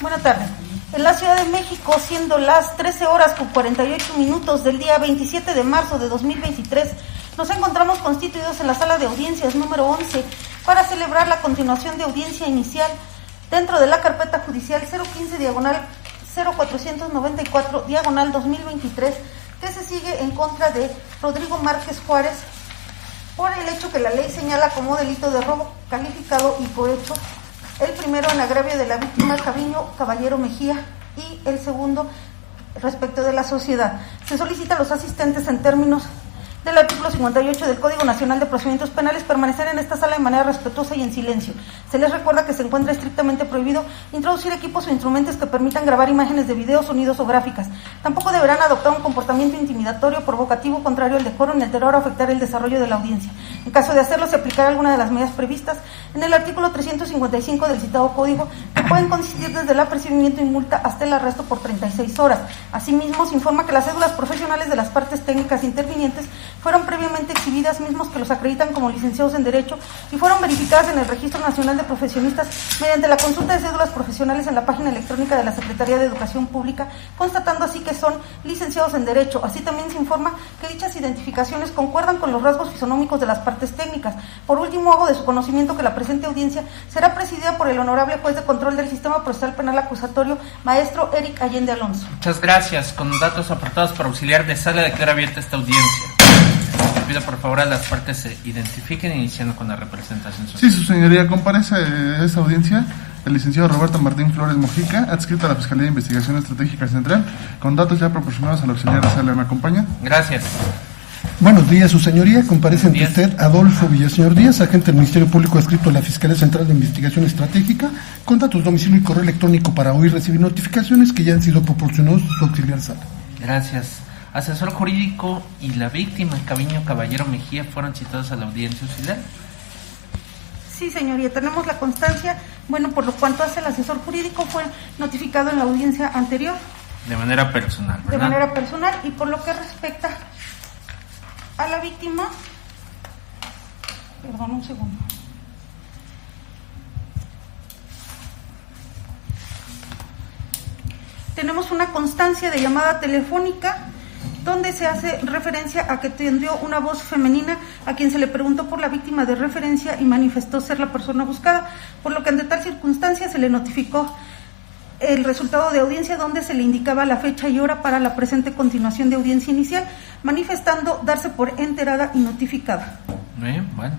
Buenas tardes. En la Ciudad de México, siendo las 13 horas con 48 minutos del día 27 de marzo de 2023, nos encontramos constituidos en la sala de audiencias número 11 para celebrar la continuación de audiencia inicial dentro de la carpeta judicial 015/0494/2023, que se sigue en contra de Rodrigo Márquez Juárez por el hecho que la ley señala como delito de robo calificado y cohecho. El primero en agravio de la víctima Javiño Caballero Mejía y el segundo respecto de la sociedad. Se solicita a los asistentes en términos del artículo 58 del Código Nacional de Procedimientos Penales permanecer en esta sala de manera respetuosa y en silencio. Se les recuerda que se encuentra estrictamente prohibido introducir equipos o instrumentos que permitan grabar imágenes de video, sonidos o gráficas. Tampoco deberán adoptar un comportamiento intimidatorio, provocativo, contrario al decoro, ni alterar o afectar el desarrollo de la audiencia. En caso de hacerlo, se aplicará alguna de las medidas previstas en el artículo 355 del citado código, que pueden consistir desde el apercibimiento y multa hasta el arresto por 36 horas. Asimismo, se informa que las cédulas profesionales de las partes técnicas intervinientes fueron previamente exhibidas, mismos que los acreditan como licenciados en Derecho, y fueron verificadas en el Registro Nacional de Profesionistas mediante la consulta de cédulas profesionales en la página electrónica de la Secretaría de Educación Pública, constatando así que son licenciados en Derecho. Así también se informa que dichas identificaciones concuerdan con los rasgos fisonómicos de las partes técnicas. Por último, hago de su conocimiento que la presente audiencia será presidida por el honorable juez de control del Sistema Procesal Penal Acusatorio, maestro Eric Allende Alonso. Muchas gracias. Con datos aportados por auxiliar de sala, declara abierta esta audiencia. Le pido por favor a las partes se identifiquen, iniciando con la representación social. Sí, su señoría, comparece a esta audiencia el licenciado Roberto Martín Flores Mojica, adscrito a la Fiscalía de Investigación Estratégica Central, con datos ya proporcionados al auxiliar de sala. ¿Me acompaña? Gracias. Buenos días, su señoría. Comparece ante usted Adolfo Villaseñor Díaz, agente del Ministerio Público adscrito a la Fiscalía Central de Investigación Estratégica, con datos, domicilio y correo electrónico para hoy recibir notificaciones que ya han sido proporcionados a su auxiliar sala. Gracias. Asesor jurídico y la víctima, Javiño Caballero Mejía, fueron citados a la audiencia auxiliar. Sí, señoría, tenemos la constancia. Bueno, por lo cuanto hace el asesor jurídico, fue notificado en la audiencia anterior. De manera personal, ¿verdad? De manera personal, y por lo que respecta a la víctima, perdón, un segundo. Tenemos una constancia de llamada telefónica donde se hace referencia a que atendió una voz femenina a quien se le preguntó por la víctima de referencia y manifestó ser la persona buscada, por lo que ante tal circunstancia se le notificó el resultado de audiencia donde se le indicaba la fecha y hora para la presente continuación de audiencia inicial, manifestando darse por enterada y notificada. Bien, bueno.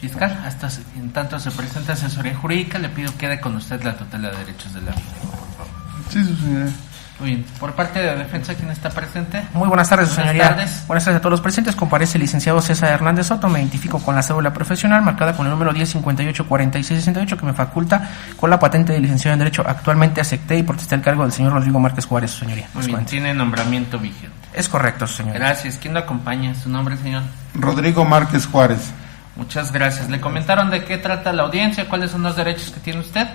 Fiscal, hasta en tanto se presenta asesoría jurídica, le pido quede con usted la tutela de derechos de la víctima, por favor. Sí, su señoría. Muy bien. Por parte de la defensa, ¿quién está presente? Muy buenas tardes, su señoría. Buenas tardes. Buenas tardes a todos los presentes. Comparece el licenciado César Hernández Soto. Me identifico con la cédula profesional marcada con el número 1058-4668 que me faculta con la patente de licenciado en Derecho. Actualmente acepté y protesté el cargo del señor Rodrigo Márquez Juárez, su señoría. Muy bien, tiene nombramiento vigente. Es correcto, su señoría. Gracias. ¿Quién lo acompaña? ¿Su nombre, señor? Rodrigo Márquez Juárez. Muchas gracias. ¿Le comentaron de qué trata la audiencia? ¿Cuáles son los derechos que tiene usted?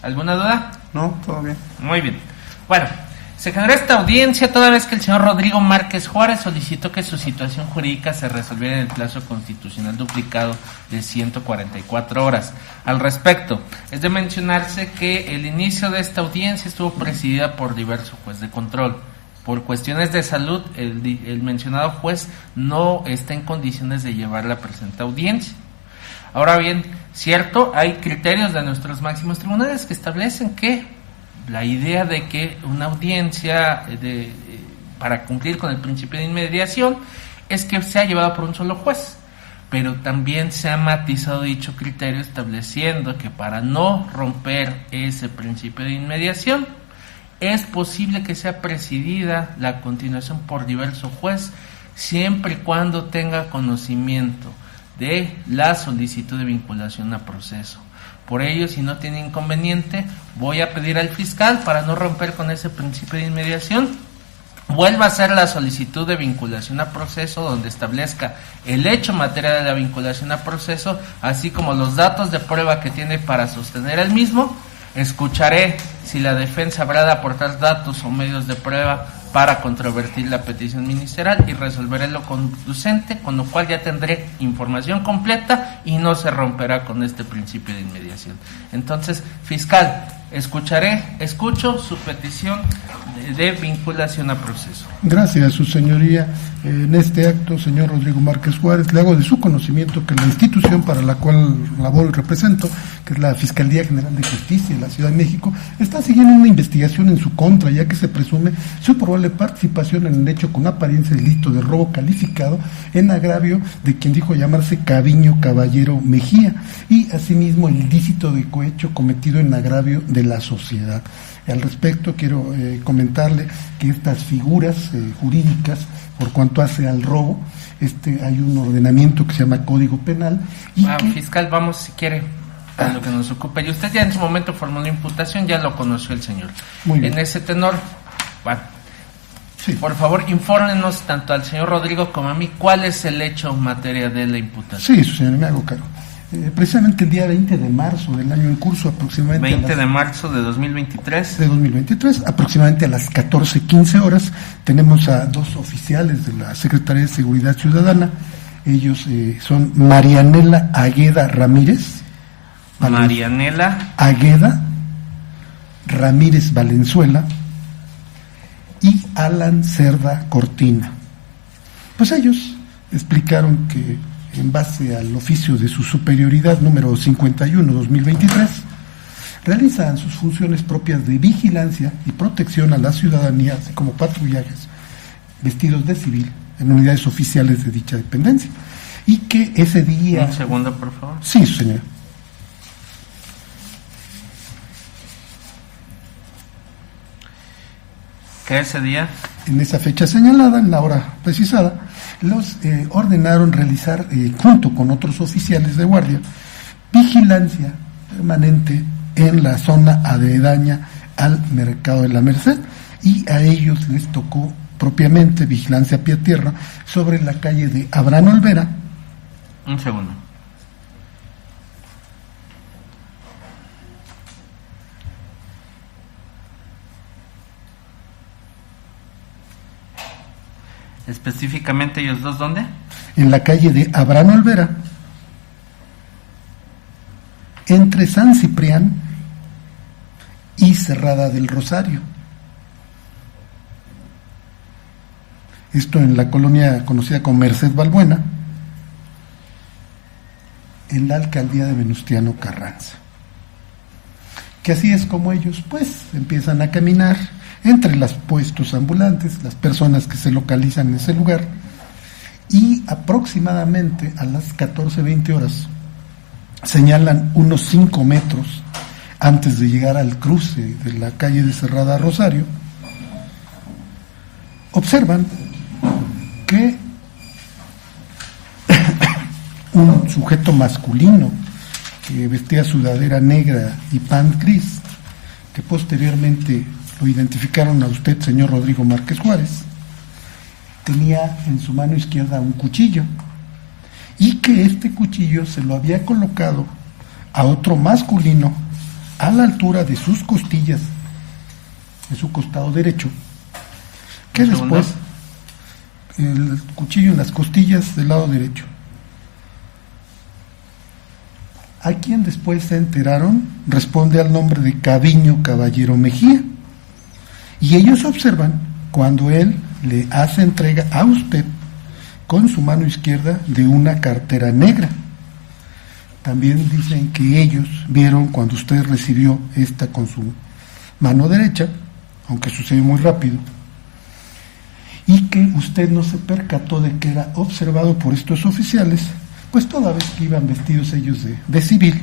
¿Alguna duda? No, todo bien. Muy bien. Bueno, se generó esta audiencia toda vez que el señor Rodrigo Márquez Juárez solicitó que su situación jurídica se resolviera en el plazo constitucional duplicado de 144 horas. Al respecto, es de mencionarse que el inicio de esta audiencia estuvo presidida por diversos jueces de control. Por cuestiones de salud, el mencionado juez no está en condiciones de llevar la presente audiencia. Ahora bien, cierto, hay criterios de nuestros máximos tribunales que establecen que la idea de que una audiencia para cumplir con el principio de inmediación es que sea llevada por un solo juez, pero también se ha matizado dicho criterio estableciendo que para no romper ese principio de inmediación es posible que sea presidida la continuación por diverso juez siempre y cuando tenga conocimiento de la solicitud de vinculación a proceso. Por ello, si no tiene inconveniente, voy a pedir al fiscal, para no romper con ese principio de inmediación, vuelva a hacer la solicitud de vinculación a proceso donde establezca el hecho material de la vinculación a proceso, así como los datos de prueba que tiene para sostener el mismo. Escucharé si la defensa habrá de aportar datos o medios de prueba para controvertir la petición ministerial y resolveré lo conducente, con lo cual ya tendré información completa y no se romperá con este principio de inmediación. Entonces, fiscal, Escucho su petición de vinculación a proceso. Gracias, su señoría. En este acto, señor Rodrigo Márquez Juárez, le hago de su conocimiento que la institución para la cual laboro y represento, que es la Fiscalía General de Justicia de la Ciudad de México, está siguiendo una investigación en su contra, ya que se presume su probable participación en el hecho con apariencia de delito de robo calificado en agravio de quien dijo llamarse Caviño Caballero Mejía, y asimismo el ilícito de cohecho cometido en agravio de la sociedad. Al respecto, quiero comentarle que estas figuras jurídicas, por cuanto hace al robo, hay un ordenamiento que se llama Código Penal. Y fiscal, vamos si quiere a lo que nos ocupa. Y usted ya en su momento formó una imputación, ya lo conoció el señor. Muy bien. En ese tenor, bueno, sí. Por favor, infórmenos tanto al señor Rodrigo como a mí cuál es el hecho en materia de la imputación. Sí, su señor, me hago cargo. Precisamente el día 20 de marzo del año en curso, aproximadamente 20 de marzo de 2023. De 2023, aproximadamente a las 14:15 horas, tenemos a dos oficiales de la Secretaría de Seguridad Ciudadana. Ellos son Marianela Agueda Ramírez. Marianela Agueda Ramírez Valenzuela y Alan Cerda Cortina. Pues ellos explicaron que en base al oficio de su superioridad número 51/2023, realizan sus funciones propias de vigilancia y protección a la ciudadanía, así como patrullajes vestidos de civil en unidades oficiales de dicha dependencia. Y que ese día... Un segundo, por favor. Sí, señor. Que ese día, en esa fecha señalada, en la hora precisada, los ordenaron realizar, junto con otros oficiales de guardia, vigilancia permanente en la zona aledaña al Mercado de la Merced, y a ellos les tocó propiamente vigilancia a pie tierra sobre la calle de Abraham Olvera. un segundo. Específicamente ellos dos, ¿dónde? En la calle de Abraham Olvera, entre San Ciprián y Cerrada del Rosario. Esto en la colonia conocida como Merced Balbuena, en la alcaldía de Venustiano Carranza. Que así es como ellos pues empiezan a caminar entre los puestos ambulantes, las personas que se localizan en ese lugar, y aproximadamente a las 14:20 horas señalan unos 5 metros antes de llegar al cruce de la calle de Cerrada Rosario, observan que un sujeto masculino que vestía sudadera negra y pant gris, que posteriormente lo identificaron a usted, señor Rodrigo Márquez Juárez, tenía en su mano izquierda un cuchillo, y que este cuchillo se lo había colocado a otro masculino a la altura de sus costillas, en su costado derecho, que después el cuchillo en las costillas del lado derecho, a quien después se enteraron responde al nombre de Caviño Caballero Mejía, y ellos observan cuando él le hace entrega a usted con su mano izquierda de una cartera negra. También dicen que ellos vieron cuando usted recibió esta con su mano derecha, aunque sucedió muy rápido, y que usted no se percató de que era observado por estos oficiales, pues toda vez que iban vestidos ellos de civil,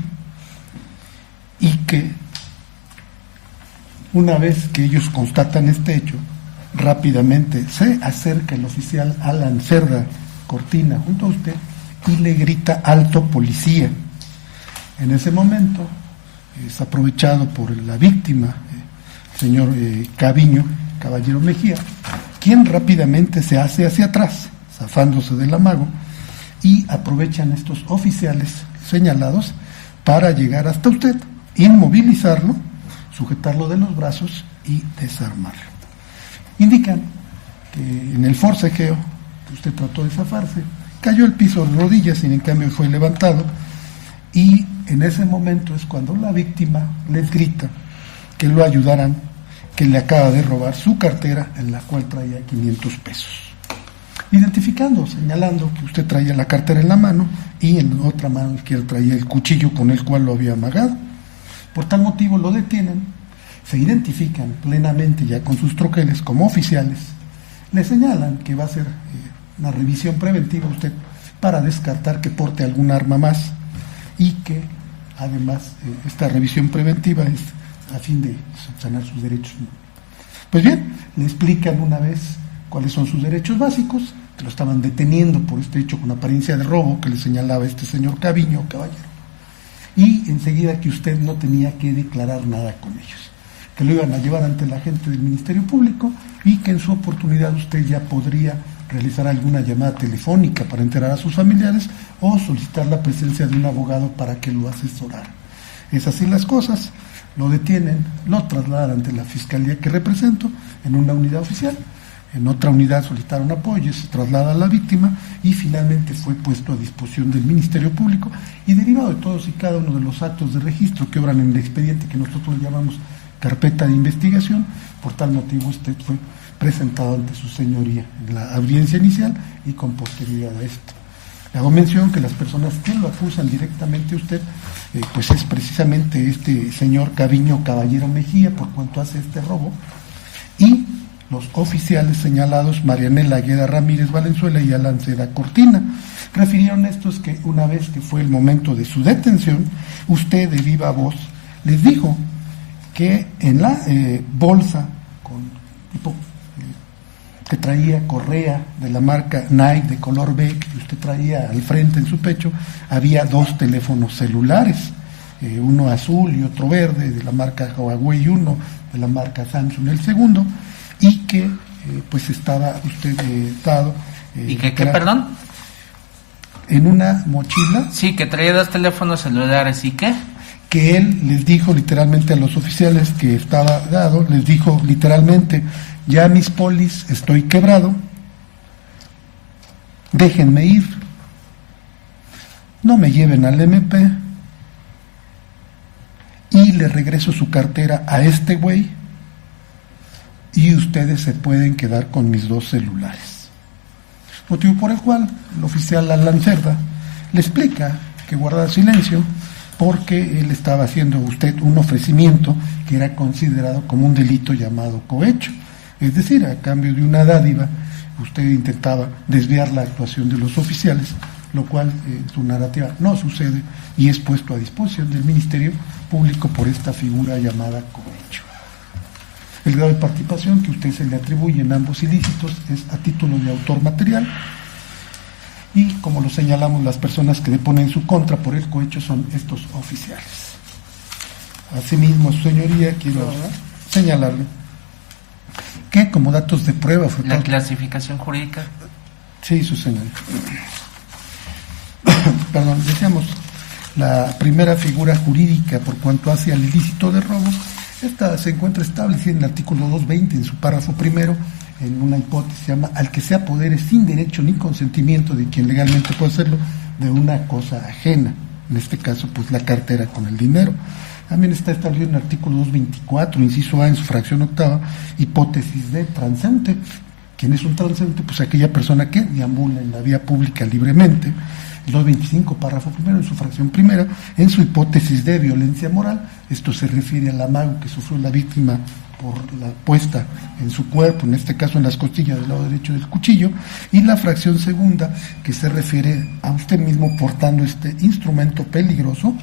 y que una vez que ellos constatan este hecho, rápidamente se acerca el oficial Alan Cerda Cortina junto a usted y le grita: alto policía. En ese momento es aprovechado por la víctima, el señor Caviño Caballero Mejía, quien rápidamente se hace hacia atrás, zafándose del amago, y aprovechan estos oficiales señalados para llegar hasta usted, inmovilizarlo, sujetarlo de los brazos y desarmarlo. Indican que en el forcejeo que usted trató de zafarse, cayó al piso de rodillas y en cambio fue levantado, y en ese momento es cuando la víctima les grita que lo ayudaran, que le acaba de robar su cartera en la cual traía 500 pesos. Identificando, señalando que usted traía la cartera en la mano y en la otra mano izquierda traía el cuchillo con el cual lo había amagado. Por tal motivo lo detienen, se identifican plenamente ya con sus troqueles como oficiales, le señalan que va a hacer una revisión preventiva a usted para descartar que porte algún arma más y que además esta revisión preventiva es a fin de subsanar sus derechos. Pues bien, le explican una vez cuáles son sus derechos básicos, que lo estaban deteniendo por este hecho con apariencia de robo que le señalaba este señor Caballero, y enseguida que usted no tenía que declarar nada con ellos, que lo iban a llevar ante la gente del Ministerio Público y que en su oportunidad usted ya podría realizar alguna llamada telefónica para enterar a sus familiares o solicitar la presencia de un abogado para que lo asesorara. Es así las cosas, lo detienen, lo trasladan ante la fiscalía que represento en una unidad oficial, en otra unidad solicitaron apoyo, se traslada a la víctima y finalmente fue puesto a disposición del Ministerio Público y derivado de todos y cada uno de los actos de registro que obran en el expediente que nosotros llamamos carpeta de investigación, por tal motivo usted fue presentado ante su señoría en la audiencia inicial y con posterioridad a esto. Le hago mención que las personas que lo acusan directamente a usted, pues es precisamente este señor Caballero Mejía, por cuanto hace este robo, y los oficiales señalados Marianela Agueda Ramírez Valenzuela y Alan Seda Cortina. Refirieron estos que una vez que fue el momento de su detención, usted de viva voz les dijo que en la bolsa con tipo que traía correa de la marca Nike de color beige que usted traía al frente en su pecho, había 2 teléfonos celulares, uno azul y otro verde de la marca Huawei, uno de la marca Samsung el segundo, y que pues estaba usted dado ¿y que qué, perdón? En una mochila. Sí, que traía 2 teléfonos celulares, ¿y qué? Que él les dijo literalmente a los oficiales que estaba dado, les dijo literalmente: ya mis polis, estoy quebrado, déjenme ir, no me lleven al MP y le regreso su cartera a este güey y ustedes se pueden quedar con mis 2 celulares. Motivo por el cual el oficial Alan Cerda le explica que guardara silencio porque él estaba haciendo a usted un ofrecimiento que era considerado como un delito llamado cohecho. Es decir, a cambio de una dádiva, usted intentaba desviar la actuación de los oficiales, lo cual en su narrativa no sucede y es puesto a disposición del Ministerio Público por esta figura llamada cohecho. El grado de participación que usted se le atribuye en ambos ilícitos es a título de autor material y, como lo señalamos, las personas que deponen su contra por el cohecho son estos oficiales. Asimismo, su señoría, quiero señalarle que como datos de prueba... ¿La clasificación jurídica? Sí, su señoría. Perdón, decíamos, la primera figura jurídica por cuanto hace al ilícito de robo, esta se encuentra establecida en el artículo 220, en su párrafo primero, en una hipótesis llama al que se apodere sin derecho ni consentimiento de quien legalmente puede hacerlo de una cosa ajena, en este caso pues la cartera con el dinero. También está establecido en el artículo 224, inciso A, en su fracción octava, hipótesis de transeúnte. ¿Quién es un transeúnte? Pues aquella persona que deambula en la vía pública libremente. El 225, párrafo primero, en su fracción primera, en su hipótesis de violencia moral, esto se refiere al amago que sufrió la víctima por la puesta en su cuerpo, en este caso en las costillas del lado derecho del cuchillo, y la fracción segunda, que se refiere a usted mismo portando este instrumento peligroso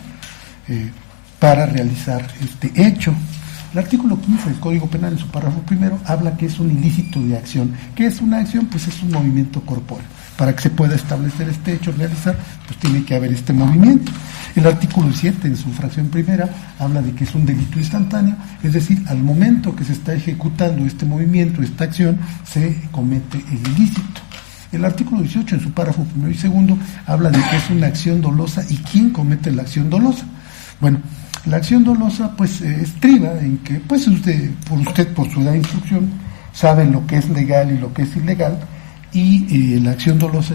para realizar este hecho. El artículo 15 del Código Penal, en su párrafo primero, habla que es un ilícito de acción. ¿Qué es una acción? Pues es un movimiento corpóreo. Para que se pueda establecer este hecho, realizar, pues tiene que haber este movimiento. El artículo 7, en su fracción primera, habla de que es un delito instantáneo, es decir, al momento que se está ejecutando este movimiento, esta acción, se comete el ilícito. El artículo 18, en su párrafo primero y segundo, habla de que es una acción dolosa y quién comete la acción dolosa. Bueno, la acción dolosa pues estriba en que pues usted por su edad de instrucción sabe lo que es legal y lo que es ilegal, y la acción dolosa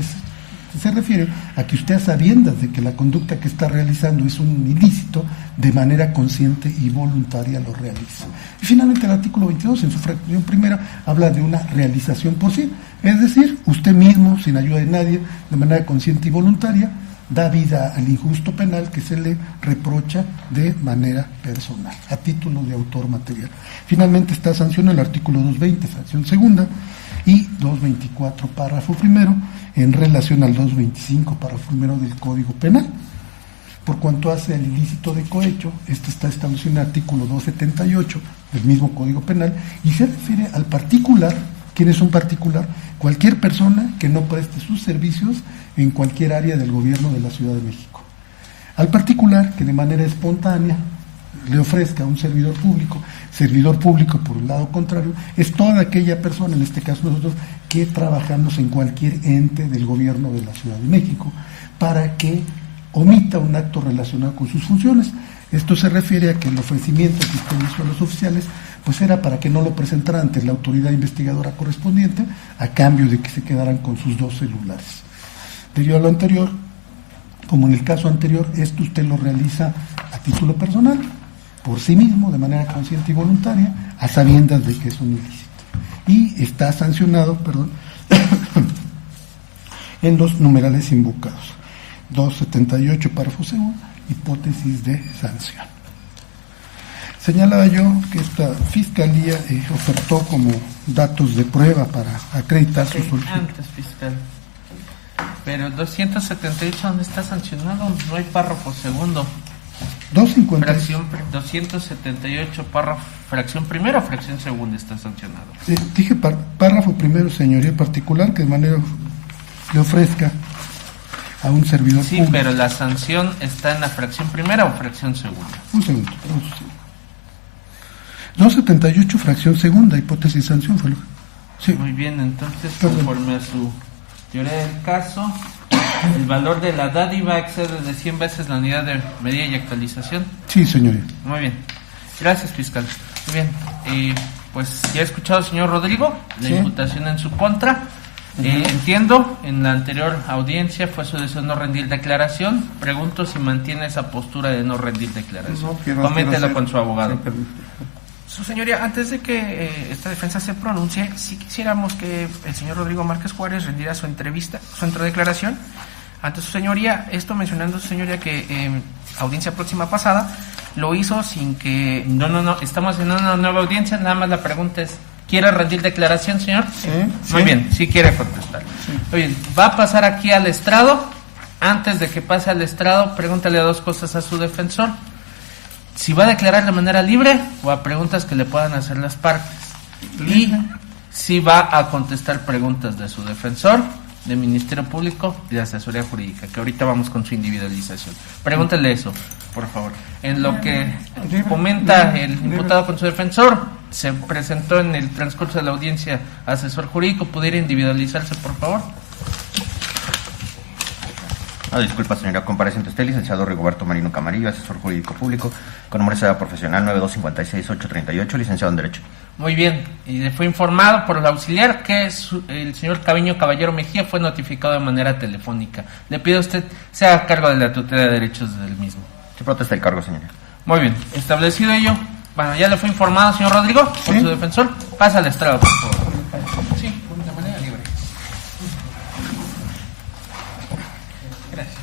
Se refiere a que usted, a sabiendas de que la conducta que está realizando es un ilícito, de manera consciente y voluntaria lo realiza. Y finalmente el artículo 22, en su fracción primera, habla de una realización por sí, es decir, usted mismo, sin ayuda de nadie, de manera consciente y voluntaria, da vida al injusto penal que se le reprocha de manera personal, a título de autor material. Finalmente está sancionado el artículo 220, fracción segunda, y 224, párrafo primero, en relación al 225, párrafo primero del Código Penal. Por cuanto hace al ilícito de cohecho, este está establecido en el artículo 278 del mismo Código Penal, y se refiere al particular. ¿Quién es un particular? Cualquier persona que no preste sus servicios en cualquier área del gobierno de la Ciudad de México. Al particular que de manera espontánea le ofrezca a un servidor público por el lado contrario, es toda aquella persona, en este caso nosotros, que trabajamos en cualquier ente del gobierno de la Ciudad de México, para que omita un acto relacionado con sus funciones. Esto se refiere a que el ofrecimiento que usted hizo a los oficiales, pues era para que no lo presentara ante la autoridad investigadora correspondiente, a cambio de que se quedaran con sus 2 celulares. Debido a lo anterior, como en el caso anterior, esto usted lo realiza a título personal, por sí mismo, de manera consciente y voluntaria, a sabiendas de que es un ilícito. Y está sancionado, en los numerales invocados. 278, párrafo segundo, hipótesis de sanción. Señalaba yo que esta fiscalía ofertó como datos de prueba para acreditar su solicitud. Antes, fiscal. Pero 278, ¿dónde está sancionado? No hay párrafo segundo. 278, párrafo, fracción primera o fracción segunda está sancionado. Dije párrafo primero, señoría, particular que de manera le ofrezca a un servidor público. Sí, pero la sanción está en la fracción primera o fracción segunda. Un segundo. 278, fracción segunda, hipótesis de sanción. Sí. Muy bien, entonces, conforme a su teoría del caso, el valor de la dádiva excede de 100 veces la unidad de medida y actualización. Sí, señoría. Muy bien. Gracias, fiscal. Muy bien. Pues ya he escuchado, señor Rodrigo, la imputación en su contra. Entiendo, en la anterior audiencia fue su deseo no rendir declaración. Pregunto si mantiene esa postura de no rendir declaración. Coméntelo con su abogado. Su señoría, antes de que esta defensa se pronuncie, sí quisiéramos que el señor Rodrigo Márquez Juárez rendiera su declaración ante su señoría. Esto mencionando, su señoría, que audiencia próxima pasada lo hizo sin que... No, estamos en una nueva audiencia, nada más la pregunta es, ¿quiere rendir declaración, señor? Sí. Muy bien, sí quiere contestar. Sí. Muy bien, va a pasar aquí al estrado. Antes de que pase al estrado, pregúntale 2 cosas a su defensor. Si va a declarar de manera libre o a preguntas que le puedan hacer las partes. Y si va a contestar preguntas de su defensor, de Ministerio Público y de Asesoría Jurídica, que ahorita vamos con su individualización. Pregúntale eso, por favor. En lo que comenta el imputado con su defensor, se presentó en el transcurso de la audiencia asesor jurídico. ¿Pudiera individualizarse, por favor? Disculpa, señora compareciente, usted, licenciado Rigoberto Marino Camarillo, asesor jurídico público, con número de cédula profesional 9256838, licenciado en Derecho. Muy bien, y le fue informado por el auxiliar que el señor Caviño Caballero Mejía fue notificado de manera telefónica. Le pido a usted se haga cargo de la tutela de derechos del mismo. Se protesta el cargo, señora. Muy bien, establecido ello, bueno, ya le fue informado, señor Rodrigo, por su defensor. Pasa al estrado, por favor. Sí, de manera libre. Gracias.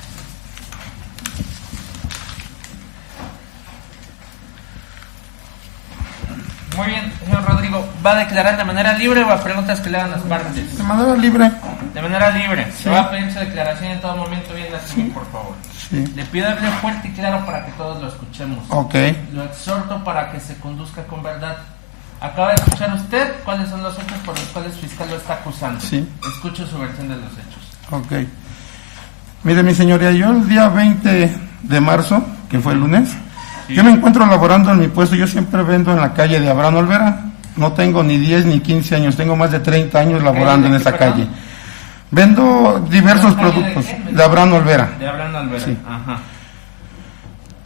Muy bien, señor Rodrigo, ¿va a declarar de manera libre o a preguntas que le hagan las partes? De manera libre. De manera libre. Sí. Se va a pedir su declaración en todo momento bien así, por favor. Sí. Le pido hablar fuerte y claro para que todos lo escuchemos. Ok. Lo exhorto para que se conduzca con verdad. Acaba de escuchar usted cuáles son los hechos por los cuales el fiscal lo está acusando. Sí. Escucho su versión de los hechos. Ok. Mire, mi señoría, yo el día 20 de marzo, que fue el lunes, yo me encuentro laborando en mi puesto. Yo siempre vendo en la calle de Abraham Olvera. No tengo ni 10 ni 15 años, tengo más de 30 años laborando en esa calle. Vendo diversos productos de Abraham Olvera. De Abraham Olvera, sí. Ajá.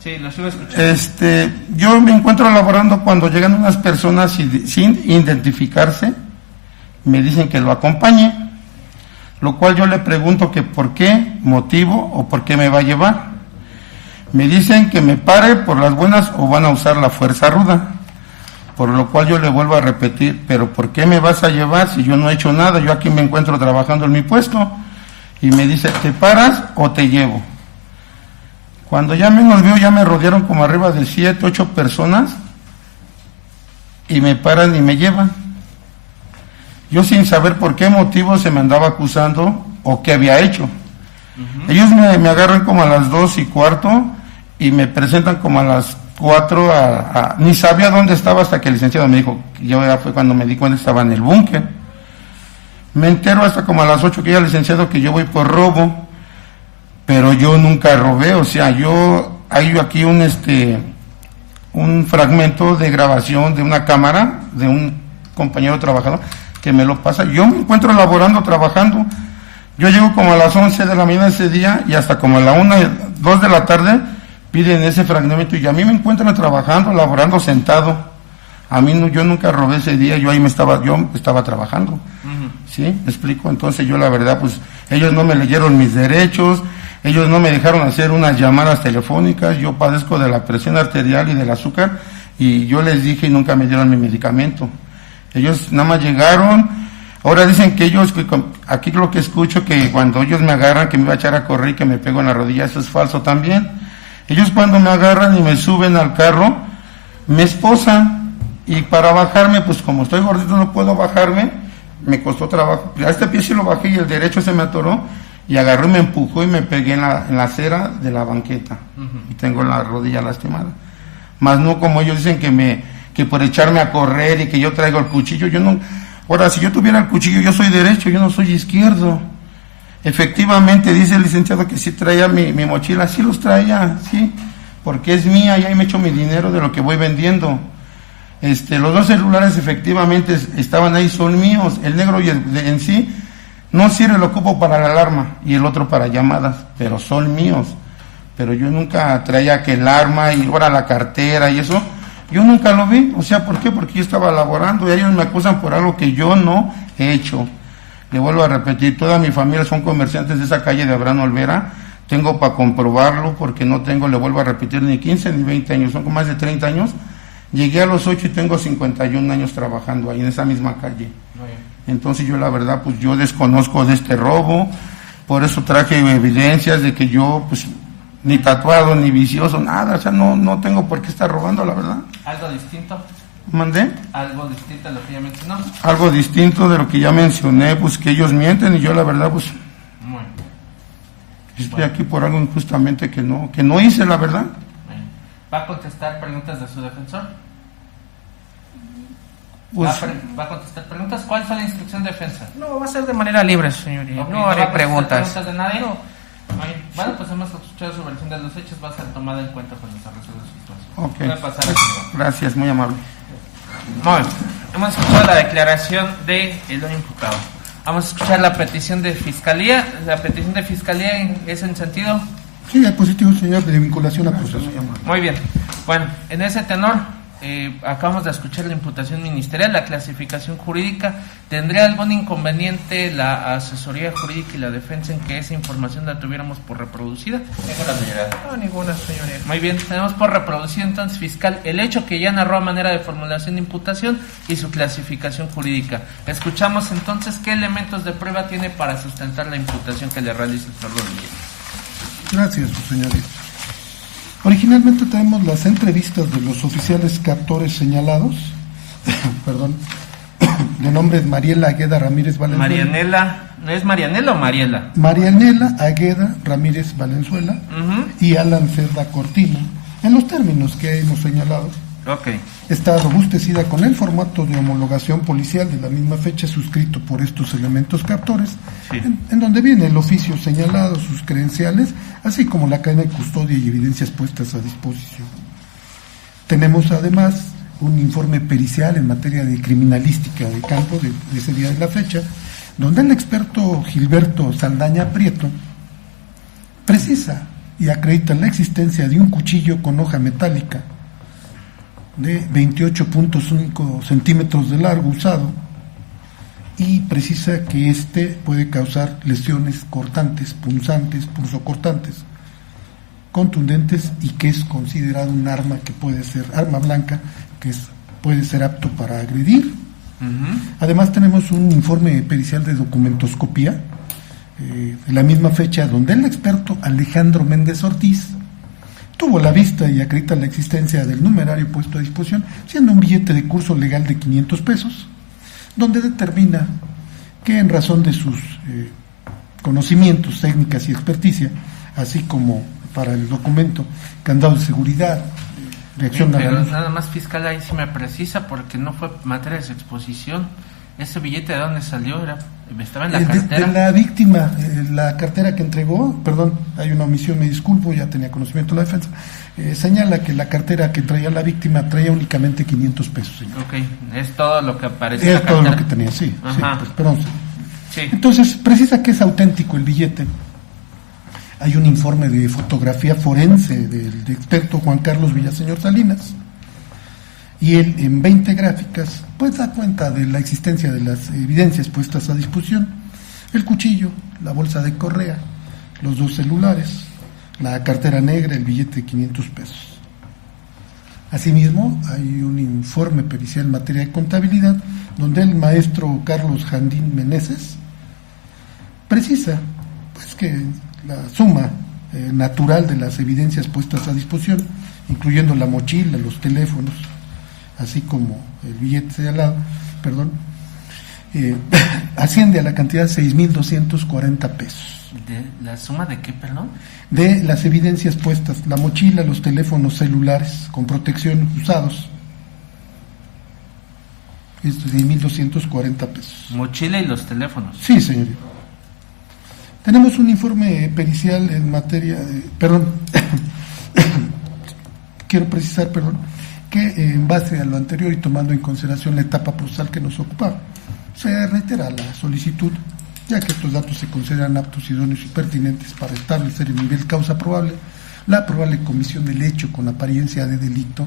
Sí, lo sigo escuchando. Yo me encuentro laborando cuando llegan unas personas sin identificarse, me dicen que lo acompañe. lo cual yo le pregunto que por qué motivo o por qué me va a llevar. Me dicen que me pare por las buenas o van a usar la fuerza ruda, por lo cual yo le vuelvo a repetir, pero ¿por qué me vas a llevar si yo no he hecho nada? Yo aquí me encuentro trabajando en mi puesto. Y me dice, ¿te paras o te llevo? Cuando ya menos veo, ya me rodearon como arriba de 7, 8 personas y me paran y me llevan. Yo sin saber por qué motivo se me andaba acusando o qué había hecho. Ellos me agarran como a las 2:15 y me presentan como a las 4, ni sabía dónde estaba hasta que el licenciado me dijo, yo ya fue cuando me di cuenta que estaba en el búnker. Me entero hasta como a las 8 que ya el licenciado que yo voy por robo, pero yo nunca robé, o sea, hay aquí un fragmento de grabación de una cámara de un compañero trabajador que me lo pasa. Yo me encuentro laborando, trabajando. Yo llego como a las 11 de la mañana ese día y hasta como a la 1, 2 de la tarde piden ese fragmento y a mí me encuentran trabajando, laborando, sentado. A mí no, yo nunca robé ese día, yo estaba trabajando. ¿Sí? ¿Me explico? Entonces yo la verdad, pues ellos no me leyeron mis derechos, ellos no me dejaron hacer unas llamadas telefónicas, yo padezco de la presión arterial y del azúcar y yo les dije y nunca me dieron mi medicamento. Ellos nada más llegaron, ahora dicen que ellos, aquí lo que escucho, que cuando ellos me agarran, que me iba a echar a correr y que me pego en la rodilla, eso es falso también. Ellos cuando me agarran y me suben al carro, me esposan y para bajarme, pues como estoy gordito no puedo bajarme, me costó trabajo. A este pie sí lo bajé y el derecho se me atoró y agarró y me empujó y me pegué en la acera de la banqueta y tengo la rodilla lastimada. Más no como ellos dicen que por echarme a correr y que yo traigo el cuchillo, yo no. Ahora, si yo tuviera el cuchillo, yo soy derecho, yo no soy izquierdo. Efectivamente, dice el licenciado que sí traía mi mochila, sí los traía, sí, porque es mía y ahí me echo mi dinero de lo que voy vendiendo. Los 2 celulares efectivamente estaban ahí, son míos, el negro y en sí no sirve, lo ocupo para la alarma y el otro para llamadas, pero son míos. Pero yo nunca traía que el arma y ahora la cartera y eso, yo nunca lo vi. O sea, ¿por qué? Porque yo estaba laborando y ellos me acusan por algo que yo no he hecho. Le vuelvo a repetir, toda mi familia son comerciantes de esa calle de Abraham Olvera, tengo para comprobarlo porque no tengo, le vuelvo a repetir, ni 15 ni 20 años, son más de 30 años. Llegué a los 8 y tengo 51 años trabajando ahí en esa misma calle. Entonces yo la verdad, pues yo desconozco de este robo, por eso traje evidencias de que yo, pues, ni tatuado, ni vicioso, nada, o sea, no tengo por qué estar robando, la verdad. ¿Algo distinto? ¿Mandé? ¿Algo distinto a lo que ya mencionó? Algo distinto de lo que ya mencioné, pues que ellos mienten y yo la verdad, pues, Bueno. estoy aquí por algo injustamente que no hice, la verdad. ¿Va a contestar preguntas de su defensor? Pues, ¿Va a contestar preguntas? ¿Cuál fue la instrucción de defensa? No, va a ser de manera libre, señoría. Ok, no haré va a contestar preguntas. de nadie? Muy bien. Bueno, pues hemos escuchado su versión de los hechos, va a ser tomada en cuenta cuando se resuelva su situación. ok. Voy a pasar a su... Gracias, muy amable. Muy bien. Hemos escuchado la declaración del imputado. Vamos a escuchar la petición de fiscalía. La petición de fiscalía es en sentido... Sí, es positivo, señor, de vinculación a proceso. Muy bien. Bueno, en ese tenor, acabamos de escuchar la imputación ministerial, la clasificación jurídica. ¿Tendría algún inconveniente la asesoría jurídica y la defensa en que esa información la tuviéramos por reproducida? Ninguna, señora. No, ninguna, señoría. Muy bien, tenemos por reproducida entonces, fiscal, el hecho que ya narró a manera de formulación de imputación y su clasificación jurídica. Escuchamos entonces qué elementos de prueba tiene para sustentar la imputación que le realiza el señor Rodríguez. Gracias, su señoría. Originalmente tenemos las entrevistas de los oficiales captores señalados, perdón, de nombre Mariela Agueda Ramírez Valenzuela. Marianela, ¿no es Marianela o Mariela? Marianela Agueda Ramírez Valenzuela y Alan Cerda Cortina, en los términos que hemos señalado. Ok. Está robustecida con el formato de homologación policial de la misma fecha suscrito por estos elementos captores, Sí. en donde viene el oficio señalado, sus credenciales, así como la cadena de custodia y evidencias puestas a disposición. Tenemos además un informe pericial en materia de criminalística de campo de ese día de la fecha, donde el experto Gilberto Saldaña Prieto precisa y acredita la existencia de un cuchillo con hoja metálica de 28.5 centímetros de largo usado, y precisa que este puede causar lesiones cortantes, punzantes, punzocortantes, contundentes, y que es considerado un arma que puede ser arma blanca, que puede ser apto para agredir. Además tenemos un informe pericial de documentoscopía de la misma fecha, donde el experto Alejandro Méndez Ortiz tuvo la vista y acredita la existencia del numerario puesto a disposición, siendo un billete de curso legal de 500 pesos, donde determina que en razón de sus conocimientos, técnicas y experticia, así como para el documento, candado de seguridad, reacción a la pero luz. nada más, fiscal, ahí sí me precisa, porque no fue materia de su exposición. ¿Ese billete de dónde salió? ¿Estaba en la cartera? De la víctima, la cartera que entregó, perdón, hay una omisión, me disculpo, ya tenía conocimiento de la defensa, señala que la cartera que traía la víctima traía únicamente 500 pesos, señor. Ok, es todo lo que aparecía en la Es todo cartera. lo que tenía, sí. Ajá. Pues, perdón. Sí. Entonces, precisa que es auténtico el billete. Hay un informe de fotografía forense del experto Juan Carlos Villaseñor Salinas, y él en 20 gráficas pues da cuenta de la existencia de las evidencias puestas a disposición: el cuchillo, la bolsa de correa, los 2 celulares, la cartera negra, el billete de 500 pesos. Asimismo, hay un informe pericial en materia de contabilidad, donde el maestro Carlos Jandín Meneses precisa pues que la suma natural de las evidencias puestas a disposición, incluyendo la mochila, los teléfonos, así como el billete señalado, asciende a la cantidad de 6,240 pesos. ¿De la suma de qué, perdón? De las evidencias puestas, la mochila, los teléfonos celulares con protección usados, es 6,240 pesos. Mochila y los teléfonos. Sí, señorita. Tenemos un informe pericial en materia de, quiero precisar, que en base a lo anterior y tomando en consideración la etapa procesal que nos ocupaba, se reitera la solicitud, ya que estos datos se consideran aptos, idóneos y pertinentes para establecer el nivel causa probable, la probable comisión del hecho con apariencia de delito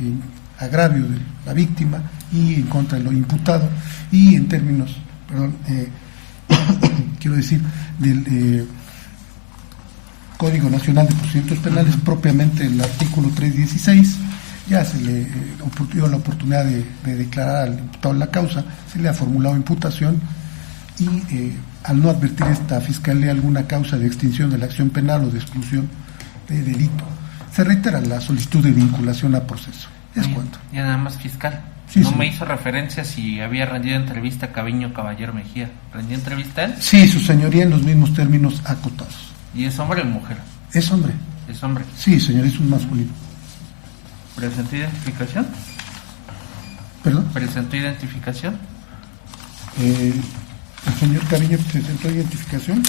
en agravio de la víctima y en contra de lo imputado, y en términos, quiero decir, del Código Nacional de Procedimientos Penales, propiamente el artículo 316, ya se le dio la oportunidad de declarar al imputado la causa, se le ha formulado imputación, y al no advertir esta Fiscalía alguna causa de extinción de la acción penal o de exclusión de delito, se reitera la solicitud de vinculación a proceso. Es cuanto. Ya nada más, fiscal. Sí, no sí. me hizo referencia si había rendido entrevista a Caviño Caballero Mejía. ¿Rendió entrevista a él? Sí, su señoría, en los mismos términos acotados. ¿Y es hombre o mujer? ¿Es hombre? Es hombre. Sí, señor, es un masculino. ¿Presentó identificación? ¿Perdón? ¿Presentó identificación? El señor Caviño presentó identificación.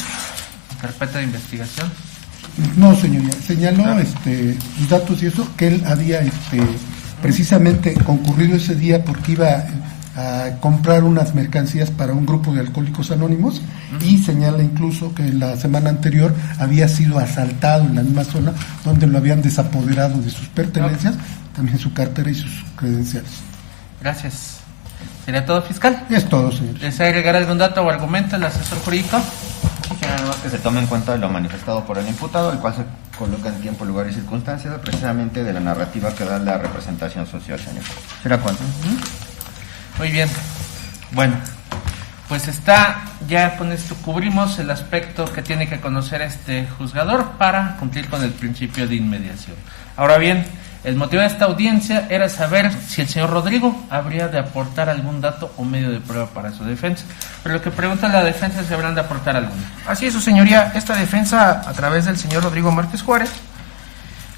¿Carpeta de investigación? No, señoría, señaló los datos y eso, que él había precisamente concurrido ese día porque iba a comprar unas mercancías para un grupo de alcohólicos anónimos, y señala incluso que la semana anterior había sido asaltado en la misma zona, donde lo habían desapoderado de sus pertenencias, también su cartera y sus credenciales. Gracias. ¿Sería todo, fiscal? Es todo, señor. ¿Desea agregar algún dato o argumento el asesor jurídico? Nada más que se tome en cuenta lo manifestado por el imputado, el cual se coloca en tiempo, lugar y circunstancias, precisamente de la narrativa que da la representación social, señor. ¿Será cuánto? Muy bien. Bueno, pues está, ya con esto cubrimos el aspecto que tiene que conocer este juzgador para cumplir con el principio de inmediación. Ahora bien, el motivo de esta audiencia era saber si el señor Rodrigo habría de aportar algún dato o medio de prueba para su defensa. Pero lo que pregunta la defensa es si habrán de aportar alguno. Así es, su señoría. Esta defensa, a través del señor Rodrigo Márquez Juárez,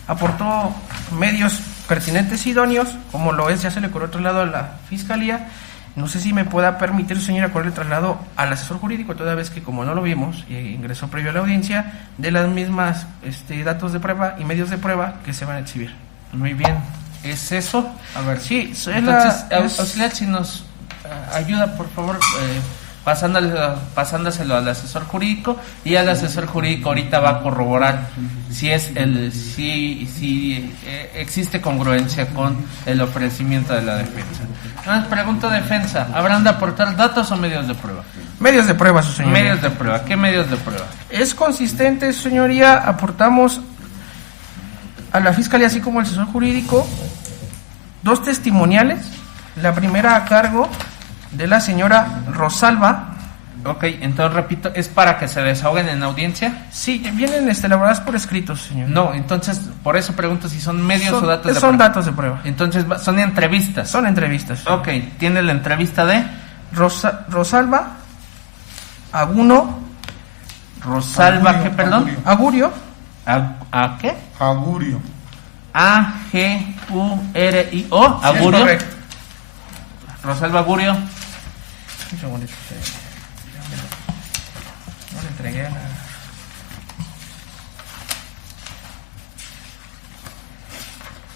aportó medios pertinentes y idóneos, como lo es, ya se le corrió traslado a la Fiscalía. No sé si me pueda permitir, su señora, correr el traslado al asesor jurídico, toda vez que, como no lo vimos, ingresó previo a la audiencia, de las mismas datos de prueba y medios de prueba que se van a exhibir. Muy bien. ¿Es eso? A ver. Sí, Entonces, auxiliar, si nos ayuda, por favor, pasándoselo al asesor jurídico, y el asesor jurídico ahorita va a corroborar si existe congruencia con el ofrecimiento de la defensa. Pregunto, defensa, ¿habrán de aportar datos o medios de prueba? Medios de prueba, su señoría. Medios de prueba. ¿Qué medios de prueba? Es consistente, su señoría, aportamos a la Fiscalía, así como al asesor jurídico, 2 testimoniales. La primera a cargo de la señora Rosalba. Ok, entonces repito, ¿es para que se desahoguen en audiencia? Sí, vienen elaboradas por escrito, señor. No, entonces, por eso pregunto si son medios o datos de prueba. Son datos de prueba. Entonces, son entrevistas. Son entrevistas. Sí. Ok, ¿tiene la entrevista de? Rosalba Aguno. Rosalba, Agurio, ¿qué, perdón? Agurio. ¿A qué? Augurio. A-G-U-R-I-O. Agurio. Sí, correcto. Rosalba Agurio. Un segundito. No le entregué nada.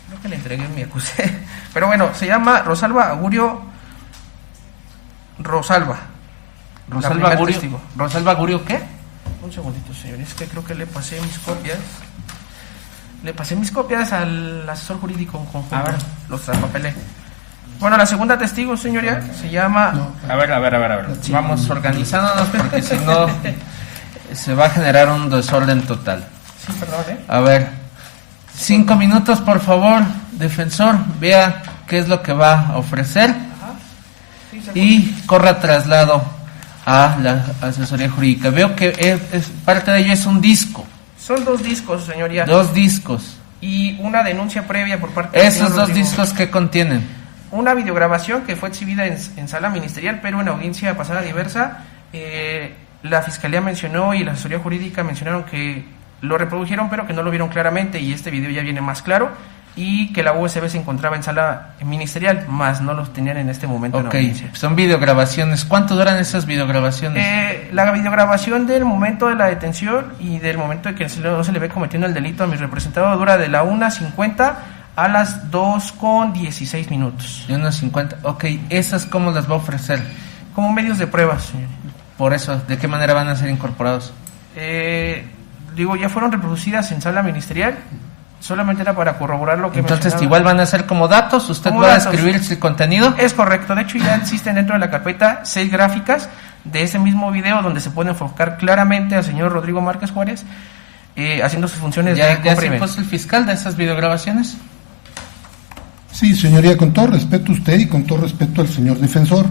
Creo que le entregué mi acusé. Pero bueno, se llama Rosalba Agurio. Rosalba Agurio. Testigo. ¿Rosalba Agurio qué? Un segundito, señor. Es que creo que le pasé mis copias. Le pasé mis copias al asesor jurídico en conjunto. A ver. Los traspapelé. Bueno, la segunda testigo, señoría, se llama... No. A ver. Sí. Vamos organizándonos porque si no se va a generar un desorden total. Sí, perdón, A ver, 5 minutos, por favor, defensor. Vea qué es lo que va a ofrecer y corra traslado a la asesoría jurídica. Veo que parte de ello es un disco. Son 2 discos, señoría. 2 discos. Y una denuncia previa por parte del ¿Esos señor 2 Rodrigo. discos qué contienen? Una videograbación que fue exhibida en sala ministerial, pero en audiencia pasada diversa. La Fiscalía mencionó y la asesoría jurídica mencionaron que lo reprodujeron, pero que no lo vieron claramente, y este video ya viene más claro, y que la USB se encontraba en sala ministerial, más no los tenían en este momento en Ok, audiencia. son videograbaciones. ¿Cuánto duran esas videograbaciones? La videograbación del momento de la detención y del momento de que no se le ve cometiendo el delito a mi representado dura de la 1:50 a las 2:16 minutos. De unos 50. Ok, ¿esas cómo las va a ofrecer? Como medios de prueba, señor. Por eso, ¿de qué manera van a ser incorporados? Ya fueron reproducidas en sala ministerial. Solamente era para corroborar lo que Entonces, mencionaba. igual van a ser como datos. ¿Usted Como va a datos. escribir el contenido? Es correcto. De hecho, ya existen dentro de la carpeta 6 gráficas de ese mismo video donde se puede enfocar claramente al señor Rodrigo Márquez Juárez haciendo sus funciones de ¿Ya se compra y venta. puso el fiscal de esas videograbaciones? Sí, señoría, con todo respeto a usted y con todo respeto al señor defensor,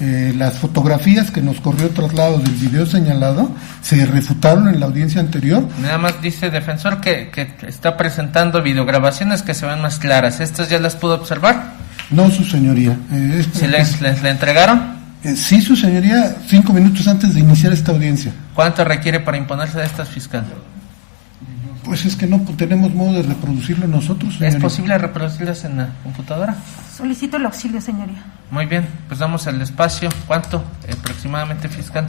las fotografías que nos corrió traslado del video señalado se refutaron en la audiencia anterior. Nada más dice defensor que está presentando videograbaciones que se ven más claras. ¿Estas ya las pudo observar? No, su señoría. ¿Se les entregaron? Sí, su señoría, 5 minutos antes de iniciar esta audiencia. ¿Cuánto requiere para imponerse de estas, fiscal? Pues es que no tenemos modo de reproducirlo nosotros, señoría. ¿Es posible reproducirlas en la computadora? Solicito el auxilio, señoría. Muy bien, pues damos el espacio. ¿Cuánto aproximadamente, fiscal?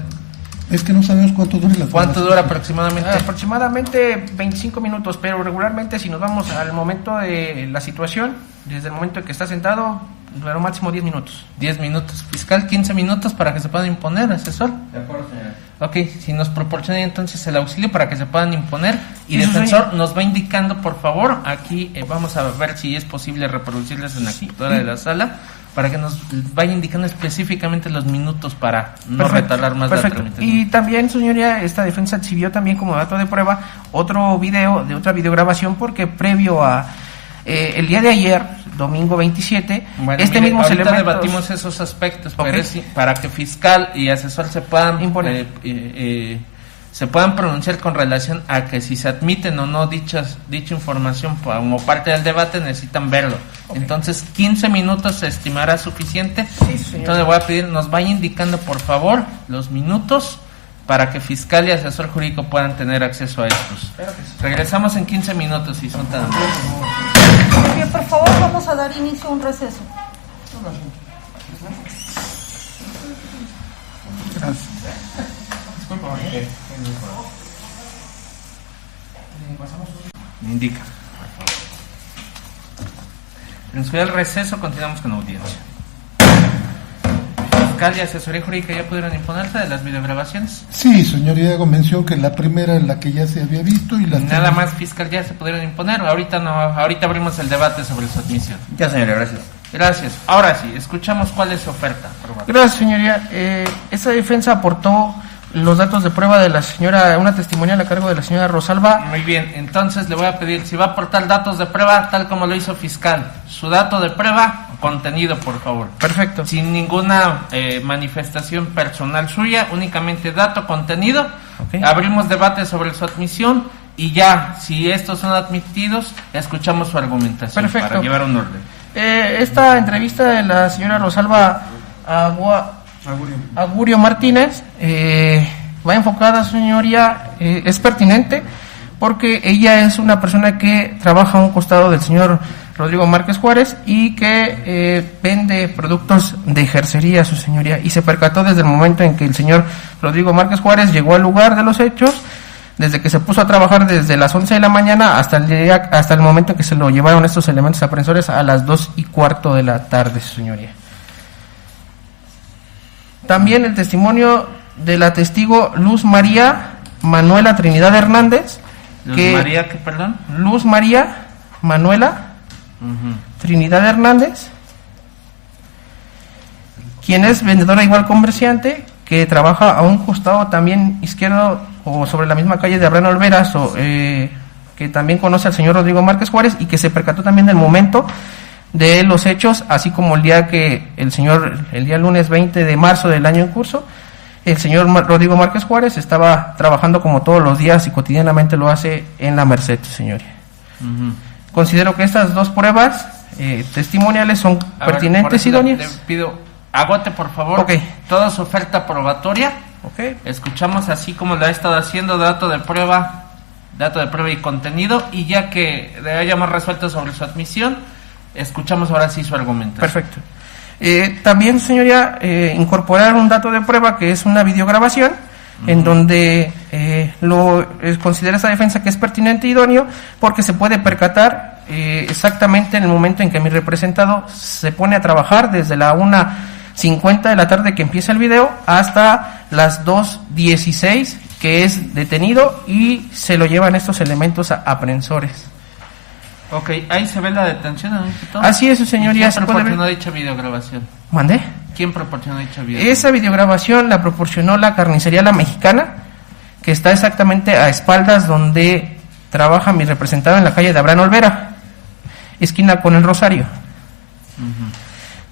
Es que no sabemos cuánto dura la ¿Cuánto dura aproximadamente? Aproximadamente 25 minutos, pero regularmente si nos vamos al momento de la situación, desde el momento en que está sentado, dura lo máximo 10 minutos. 10 minutos. Fiscal, 15 minutos para que se puedan imponer, asesor. De acuerdo, señora. Ok, si nos proporciona entonces el auxilio para que se puedan imponer. Y Eso, defensor, señor. nos va indicando, por favor, aquí vamos a ver si es posible reproducirlas en la computadora de la sala, para que nos vaya indicando específicamente los minutos para no retardar más la tramitación. Y también, señoría, esta defensa exhibió también como dato de prueba otro video de otra videograbación, porque previo a el día de ayer, domingo 27, Bueno, este mire, mismo ahorita elementos... debatimos esos aspectos, Ok. pero es para que fiscal y asesor se puedan Imponer. se puedan pronunciar con relación a que si se admiten o no dicha información como parte del debate, necesitan verlo. Ok. Entonces, 15 minutos se estimará suficiente. Sí, señor. Entonces, le voy a pedir, nos vaya indicando, por favor, los minutos para que fiscal y asesor jurídico puedan tener acceso a estos. Claro que sí. Regresamos en 15 minutos, si son tan amables. Muy bien, por favor, vamos a dar inicio a un receso. Me indica. Transferir el receso, continuamos con la audiencia. fiscal y asesoría jurídica ya pudieron imponerse de las videograbaciones. Sí, señoría, hago mención que la primera es la que ya se había visto y la Nada más, fiscal, ya se pudieron imponer. Ahorita no, ahorita abrimos el debate sobre su admisión. Ya, señoría, gracias. Gracias. Ahora sí, escuchamos cuál es su oferta. Gracias, señoría. Esta defensa aportó los datos de prueba de la señora, una testimonial a cargo de la señora Rosalba. Muy bien, entonces le voy a pedir, si va a aportar datos de prueba, tal como lo hizo fiscal, su dato de prueba, contenido, por favor. Perfecto. Sin ninguna manifestación personal suya, únicamente dato, contenido. Okay. Abrimos debate sobre su admisión y ya, si estos son admitidos, escuchamos su argumentación. Perfecto. Para llevar un orden. Esta entrevista de la señora Rosalba Agurio Martínez va enfocada, señoría, es pertinente porque ella es una persona que trabaja a un costado del señor Rodrigo Márquez Juárez y que vende productos de ejercería, su señoría, y se percató desde el momento en que el señor Rodrigo Márquez Juárez llegó al lugar de los hechos, desde que se puso a trabajar desde las 11 de la mañana hasta el momento en que se lo llevaron estos elementos aprensores a las 2:15 de la tarde, su señoría. También el testimonio de la testigo Luz María Manuela Trinidad Hernández. Luz María Manuela Trinidad Hernández, quien es vendedora igual comerciante, que trabaja a un costado también izquierdo o sobre la misma calle de Abraham Olveras, que también conoce al señor Rodrigo Márquez Juárez y que se percató también del momento de los hechos, así como el día lunes 20 de marzo del año en curso, el señor Rodrigo Márquez Juárez estaba trabajando como todos los días y cotidianamente lo hace en la Merced, señoría. Considero que estas dos pruebas testimoniales son pertinentes y idóneas. Le pido, agote por favor toda su oferta probatoria. Escuchamos así como lo ha estado haciendo, dato de prueba y contenido, y ya que le hayamos resuelto sobre su admisión, escuchamos ahora sí su argumento. Perfecto. También, señoría, incorporar un dato de prueba que es una videograbación, en donde considera esa defensa que es pertinente e idóneo, porque se puede percatar exactamente en el momento en que mi representado se pone a trabajar desde la 1:50 de la tarde que empieza el video hasta las 2:16 que es detenido y se lo llevan estos elementos aprensores. Ok, ahí se ve la detención, ¿no? Así es, su señoría. ¿Quién proporcionó dicha videograbación? ¿Mandé? ¿Quién proporcionó dicha videograbación? Esa videograbación la proporcionó la carnicería La Mexicana, que está exactamente a espaldas donde trabaja mi representado en la calle de Abraham Olvera, esquina con el Rosario.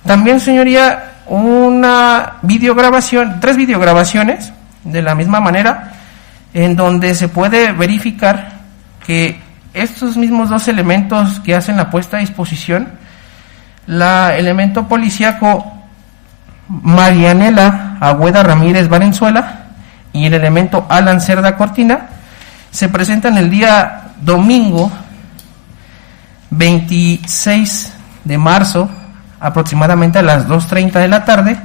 También, señoría, tres videograbaciones de la misma manera, en donde se puede verificar que estos mismos dos elementos que hacen la puesta a disposición, la elemento policíaco Marianela Agüeda Ramírez Valenzuela y el elemento Alan Cerda Cortina, se presentan el día domingo 26 de marzo, aproximadamente a las 2:30 de la tarde,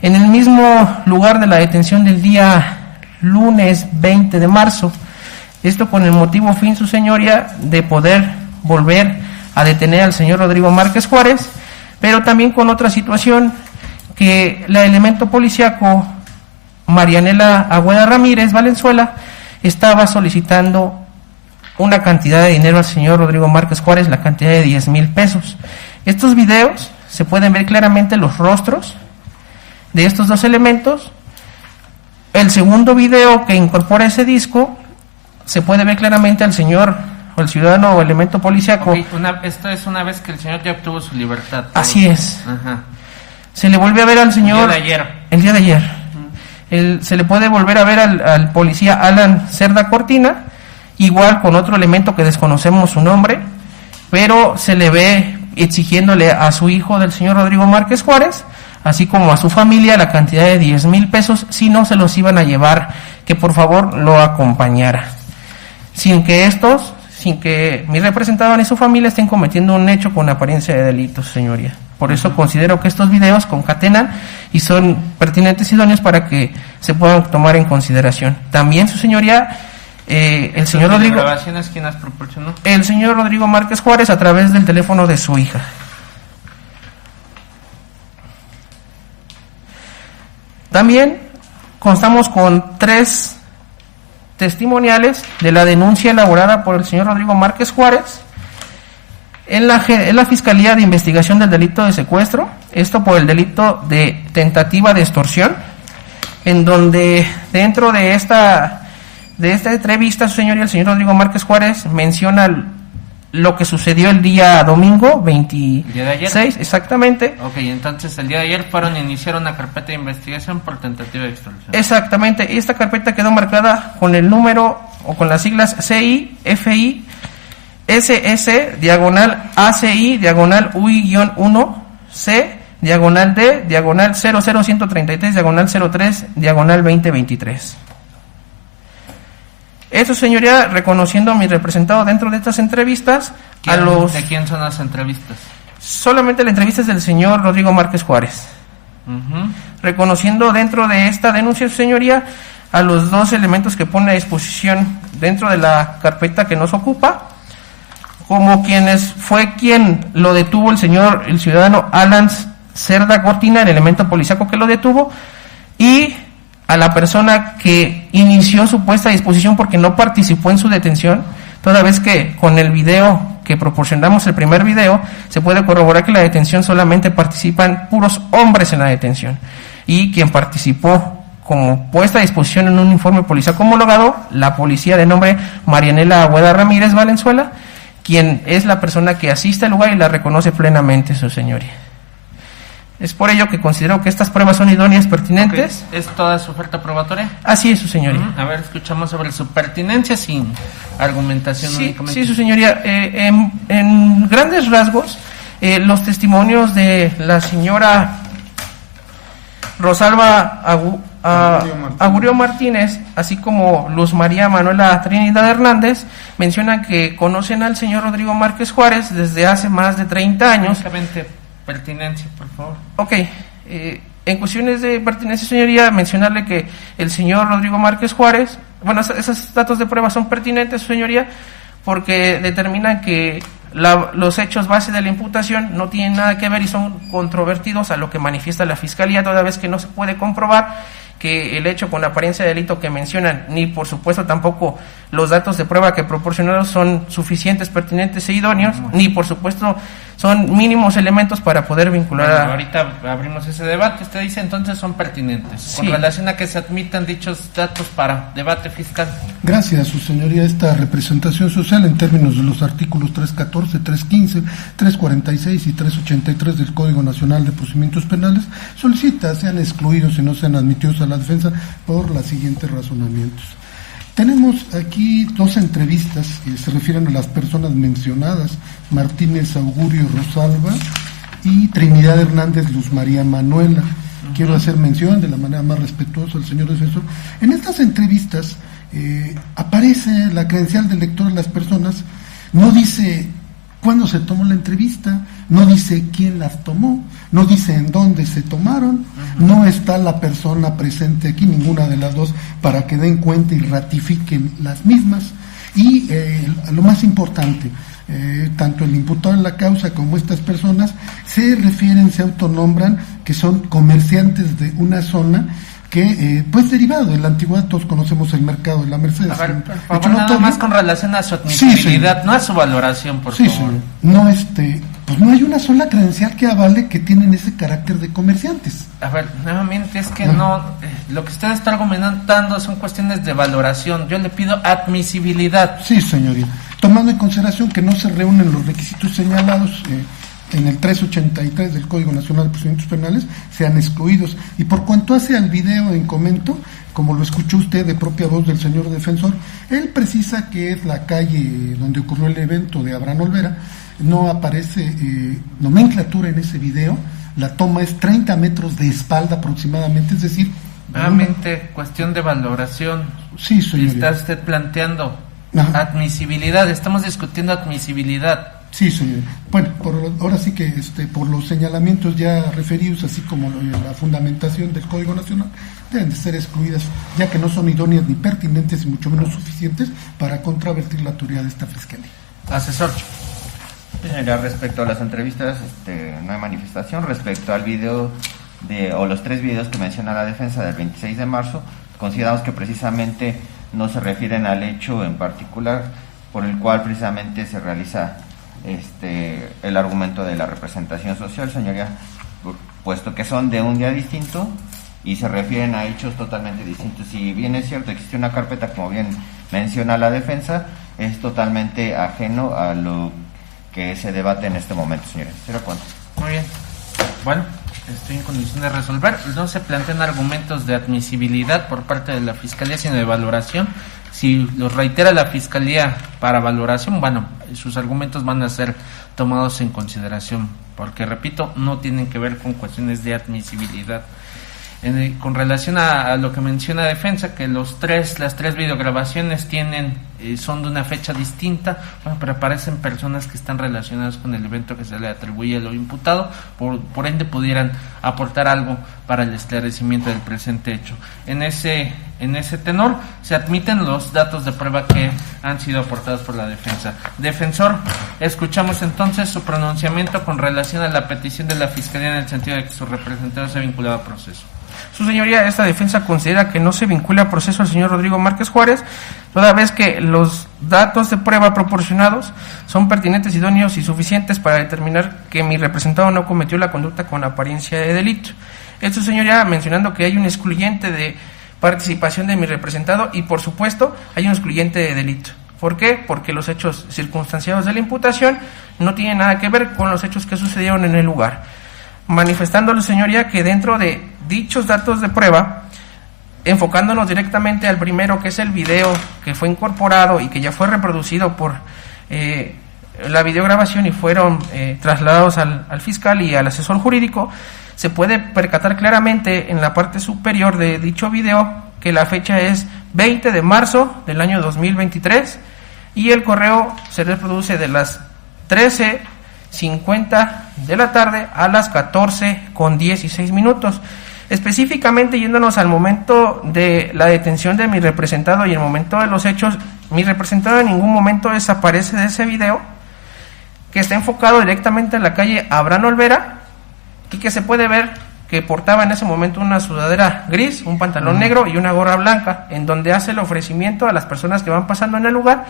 en el mismo lugar de la detención del día lunes 20 de marzo. Esto con el motivo fin, su señoría, de poder volver a detener al señor Rodrigo Márquez Juárez, pero también con otra situación, que la elemento policiaco Marianela Agüeda Ramírez Valenzuela estaba solicitando una cantidad de dinero al señor Rodrigo Márquez Juárez, la cantidad de 10,000 pesos. Estos videos se pueden ver claramente los rostros de estos dos elementos. El segundo video que incorpora ese disco, se puede ver claramente al señor o el ciudadano o elemento policiaco. Esto es una vez que el señor ya obtuvo su libertad. Así es. Se le vuelve a ver al señor el día de ayer. Se le puede volver a ver al policía Alan Cerda Cortina, igual con otro elemento que desconocemos su nombre, pero se le ve exigiéndole a su hijo del señor Rodrigo Márquez Juárez, así como a su familia, la cantidad de 10,000 pesos, si no se los iban a llevar, que por favor lo acompañara. Sin que mi representado ni su familia estén cometiendo un hecho con apariencia de delito, señoría. Por eso considero que estos videos concatenan y son pertinentes y idóneos para que se puedan tomar en consideración. También, su señoría, el señor Rodrigo... ¿Grabaciones quién las proporcionó? El señor Rodrigo Márquez Juárez, a través del teléfono de su hija. También constamos con 3 testimoniales de la denuncia elaborada por el señor Rodrigo Márquez Juárez en la Fiscalía de Investigación del Delito de Secuestro, esto por el delito de tentativa de extorsión, en donde dentro de esta entrevista, su señoría, el señor Rodrigo Márquez Juárez menciona lo que sucedió el día domingo 26, exactamente. Ok, entonces el día de ayer iniciaron una carpeta de investigación por tentativa de extorsión. Exactamente, esta carpeta quedó marcada con el número o con las siglas CI, FI, SS, diagonal ACI, diagonal UI-1, C, diagonal D, diagonal 00133, diagonal 03, diagonal 2023. Eso, señoría, reconociendo a mi representado dentro de estas entrevistas, ¿De quién son las entrevistas? Solamente la entrevista es del señor Rodrigo Márquez Juárez. Reconociendo dentro de esta denuncia, su señoría, a los 2 elementos que pone a disposición dentro de la carpeta que nos ocupa, como fue quien lo detuvo el ciudadano Alan Cerda Gortina, el elemento policíaco que lo detuvo, y a la persona que inició su puesta a disposición porque no participó en su detención, toda vez que con el video que proporcionamos, el primer video, se puede corroborar que la detención solamente participan puros hombres en la detención, y quien participó como puesta a disposición en un informe policial homologado, la policía de nombre Marianela Agüeda Ramírez Valenzuela, quien es la persona que asiste al lugar y la reconoce plenamente, su señoría. Es por ello que considero que estas pruebas son idóneas, pertinentes. Okay. ¿Es toda su oferta probatoria? Así es, su señoría. A ver, escuchamos sobre su pertinencia sin argumentación únicamente. Sí, su señoría. En grandes rasgos, los testimonios de la señora Rosalba Agurio Martínez, así como Luz María Manuela Trinidad Hernández, mencionan que conocen al señor Rodrigo Márquez Juárez desde hace más de 30 años. Únicamente pertinencia, por favor. Ok, en cuestiones de pertinencia, señoría, mencionarle que el señor Rodrigo Márquez Juárez, bueno, esos datos de prueba son pertinentes, señoría, porque determinan que los hechos base de la imputación no tienen nada que ver y son controvertidos a lo que manifiesta la Fiscalía, toda vez que no se puede comprobar que el hecho con apariencia de delito que mencionan, ni por supuesto tampoco los datos de prueba que proporcionaron son suficientes, pertinentes e idóneos, ni por supuesto son mínimos elementos para poder vincular ahorita abrimos ese debate. Usted dice entonces son pertinentes, sí, con relación a que se admitan dichos datos para debate fiscal. Gracias, su señoría. Esta representación social en términos de los artículos 314, 315, 346 y 383 del Código Nacional de Procedimientos Penales solicita sean excluidos y no sean admitidos a la defensa por los siguientes razonamientos. Tenemos aquí 2 entrevistas que se refieren a las personas mencionadas: Martínez Augurio Rosalba y Trinidad Hernández Luz María Manuela. Quiero hacer mención de la manera más respetuosa al señor defensor. En estas entrevistas aparece la credencial del lector de las personas, no dice cuándo se tomó la entrevista, no dice quién las tomó, no dice en dónde se tomaron, no está la persona presente aquí, ninguna de las dos, para que den cuenta y ratifiquen las mismas. Y lo más importante, tanto el imputado en la causa como estas personas se refieren, se autonombran que son comerciantes de una zona que, pues derivado de la antigüedad, todos conocemos el mercado de la Mercedes. A ver, por favor, nada más con relación a su admisibilidad, sí, no a su valoración, por favor. Señor. No, pues no hay una sola credencial que avale que tienen ese carácter de comerciantes. A ver, nuevamente es que no, lo que usted está argumentando son cuestiones de valoración. Yo le pido admisibilidad. Sí, señoría. Tomando en consideración que no se reúnen los requisitos señalados en el 383 del Código Nacional de Procedimientos Penales, sean excluidos. Y por cuanto hace al video en comento, como lo escuchó usted de propia voz del señor defensor, él precisa que es la calle donde ocurrió el evento de Abraham Olvera. No aparece nomenclatura en ese video. La toma es 30 metros de espalda aproximadamente, es decir... Nuevamente, cuestión de valoración. Sí, señoría. Está usted planteando admisibilidad, estamos discutiendo admisibilidad. Sí, señor. Bueno, ahora sí que por los señalamientos ya referidos, así como la fundamentación del Código Nacional, deben de ser excluidas, ya que no son idóneas ni pertinentes y mucho menos suficientes para contravertir la autoridad de esta Fiscalía. Asesor. Respecto a las entrevistas, no hay manifestación. Respecto al video, o los 3 videos que menciona la defensa del 26 de marzo, consideramos que precisamente no se refieren al hecho en particular por el cual precisamente se realiza el argumento de la representación social, señoría, puesto que son de un día distinto y se refieren a hechos totalmente distintos. Si bien es cierto, existe una carpeta, como bien menciona la defensa, es totalmente ajeno a lo que se debate en este momento, señores. Muy bien. Bueno, estoy en condición de resolver. No se plantean argumentos de admisibilidad por parte de la Fiscalía, sino de valoración. Si los reitera la Fiscalía para valoración, bueno, sus argumentos van a ser tomados en consideración, porque, repito, no tienen que ver con cuestiones de admisibilidad. Con relación a lo que menciona defensa, que las tres videograbaciones son de una fecha distinta, bueno, pero aparecen personas que están relacionadas con el evento que se le atribuye a lo imputado, por ende pudieran aportar algo para el esclarecimiento del presente hecho. En ese tenor se admiten los datos de prueba que han sido aportados por la defensa. Defensor, escuchamos entonces su pronunciamiento con relación a la petición de la Fiscalía en el sentido de que su representado sea vinculado a proceso. Su señoría, esta defensa considera que no se vincula a proceso al señor Rodrigo Márquez Juárez, toda vez que los datos de prueba proporcionados son pertinentes, idóneos y suficientes para determinar que mi representado no cometió la conducta con apariencia de delito. Esto, señoría, mencionando que hay un excluyente de participación de mi representado y, por supuesto, hay un excluyente de delito. ¿Por qué? Porque los hechos circunstanciados de la imputación no tienen nada que ver con los hechos que sucedieron en el lugar. Manifestándole, señoría, que dentro de dichos datos de prueba, enfocándonos directamente al primero, que es el video que fue incorporado y que ya fue reproducido por la videograbación y fueron trasladados al fiscal y al asesor jurídico, se puede percatar claramente en la parte superior de dicho video que la fecha es 20 de marzo del año 2023 y el correo se reproduce de las 13:50 de la tarde a las 14:16. Específicamente yéndonos al momento de la detención de mi representado y el momento de los hechos, mi representado en ningún momento desaparece de ese video, que está enfocado directamente en la calle Abraham Olvera y que se puede ver que portaba en ese momento una sudadera gris, un pantalón negro y una gorra blanca, en donde hace el ofrecimiento a las personas que van pasando en el lugar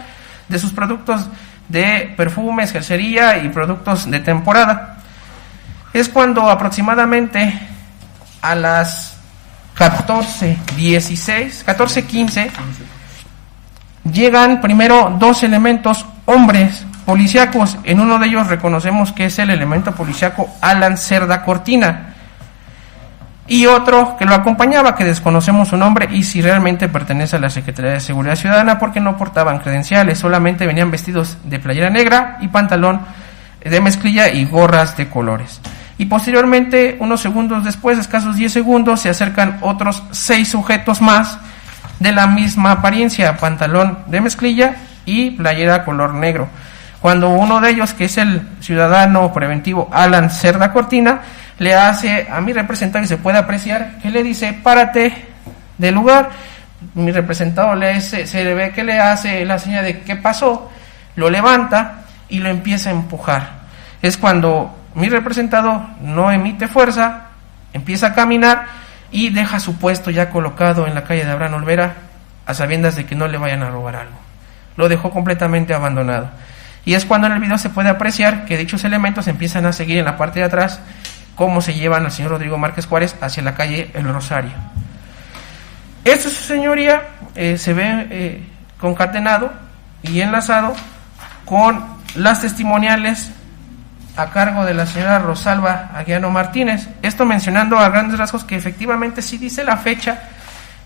de sus productos de perfumes, jercería y productos de temporada. Es cuando aproximadamente a las 14:15 llegan primero 2 elementos hombres policíacos. En uno de ellos reconocemos que es el elemento policíaco Alan Cerda Cortina y otro que lo acompañaba, que desconocemos su nombre y si realmente pertenece a la Secretaría de Seguridad Ciudadana, porque no portaban credenciales, solamente venían vestidos de playera negra y pantalón de mezclilla y gorras de colores. Y posteriormente, unos segundos después, escasos 10 segundos, se acercan otros 6 sujetos más de la misma apariencia, pantalón de mezclilla y playera color negro. Cuando uno de ellos, que es el ciudadano preventivo Alan Cerda Cortina, le hace a mi representado, y se puede apreciar, que le dice, párate del lugar. Mi representado se le ve que le hace la señal de qué pasó, lo levanta y lo empieza a empujar. Es cuando mi representado no emite fuerza, empieza a caminar y deja su puesto ya colocado en la calle de Abraham Olvera, a sabiendas de que no le vayan a robar algo. Lo dejó completamente abandonado. Y es cuando en el video se puede apreciar que dichos elementos empiezan a seguir en la parte de atrás cómo se llevan al señor Rodrigo Márquez Juárez hacia la calle El Rosario. Esto, su señoría, se ve concatenado y enlazado con las testimoniales a cargo de la señora Rosalba Aguiano Martínez. Esto mencionando a grandes rasgos que efectivamente sí dice la fecha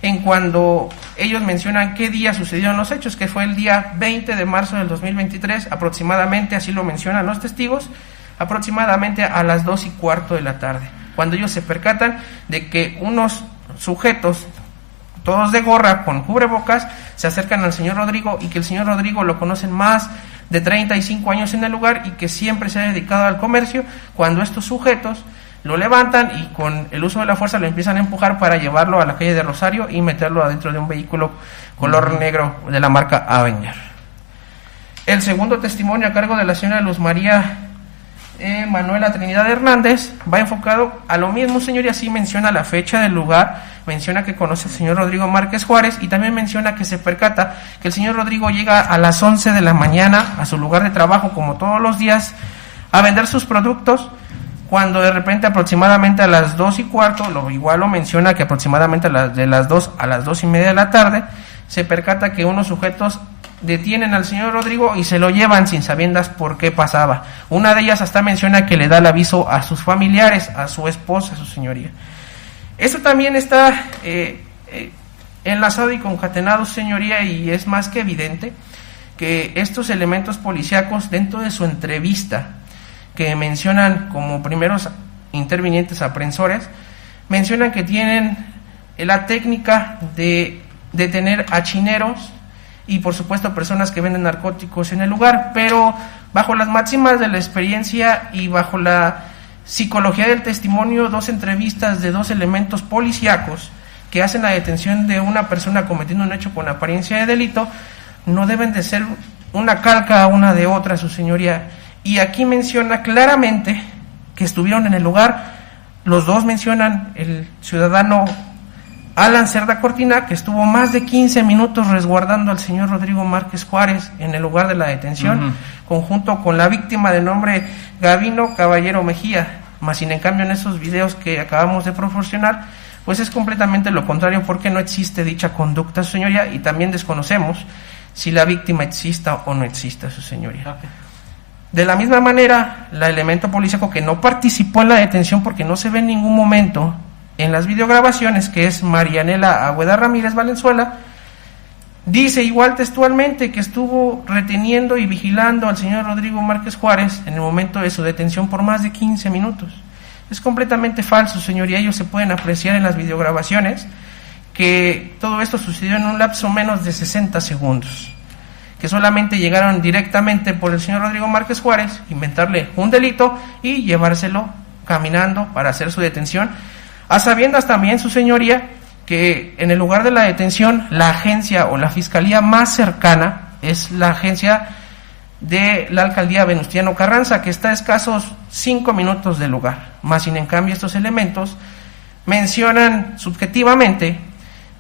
en cuando ellos mencionan qué día sucedieron los hechos, que fue el día 20 de marzo del 2023, aproximadamente, así lo mencionan los testigos, aproximadamente a las 2:15 de la tarde, cuando ellos se percatan de que unos sujetos, todos de gorra, con cubrebocas, se acercan al señor Rodrigo y que el señor Rodrigo lo conocen más de 35 años en el lugar y que siempre se ha dedicado al comercio, cuando estos sujetos lo levantan y con el uso de la fuerza lo empiezan a empujar para llevarlo a la calle de Rosario y meterlo adentro de un vehículo color negro de la marca Avenger. El segundo testimonio a cargo de la señora Luz María Manuela Trinidad Hernández, va enfocado a lo mismo, señoría. Sí menciona la fecha del lugar, menciona que conoce al señor Rodrigo Márquez Juárez y también menciona que se percata que el señor Rodrigo llega a las 11 de la mañana a su lugar de trabajo, como todos los días, a vender sus productos, cuando de repente aproximadamente a las 2:15, igual lo menciona que aproximadamente de las 2 a las 2:30 de la tarde, se percata que unos sujetos detienen al señor Rodrigo y se lo llevan sin sabiendas por qué pasaba. Una de ellas hasta menciona que le da el aviso a sus familiares, a su esposa, a su señoría. Eso también está enlazado y concatenado, señoría, y es más que evidente que estos elementos policíacos, dentro de su entrevista, que mencionan como primeros intervinientes aprensores, mencionan que tienen la técnica de detener a chineros y por supuesto personas que venden narcóticos en el lugar, pero bajo las máximas de la experiencia y bajo la psicología del testimonio, 2 entrevistas de 2 elementos policíacos que hacen la detención de una persona cometiendo un hecho con apariencia de delito, no deben de ser una calca una de otra, su señoría. Y aquí menciona claramente que estuvieron en el lugar. Los 2 mencionan el ciudadano Alan Cerda Cortina, que estuvo más de 15 minutos resguardando al señor Rodrigo Márquez Juárez en el lugar de la detención, conjunto con la víctima de nombre Gavino Caballero Mejía. Más sin en cambio en esos videos que acabamos de proporcionar, pues es completamente lo contrario, porque no existe dicha conducta, su señoría, y también desconocemos si la víctima exista o no exista, su señoría. De la misma manera, el elemento policíaco que no participó en la detención, porque no se ve en ningún momento en las videograbaciones, que es Marianela Agüeda Ramírez Valenzuela, dice igual textualmente que estuvo reteniendo y vigilando al señor Rodrigo Márquez Juárez en el momento de su detención por más de 15 minutos. Es completamente falso, señoría. Ellos se pueden apreciar en las videograbaciones que todo esto sucedió en un lapso menos de 60 segundos, que solamente llegaron directamente por el señor Rodrigo Márquez Juárez, inventarle un delito y llevárselo caminando para hacer su detención, a sabiendas también, su señoría, que en el lugar de la detención la agencia o la fiscalía más cercana es la agencia de la alcaldía Venustiano Carranza, que está a escasos 5 minutos del lugar. Más sin en cambio estos elementos mencionan subjetivamente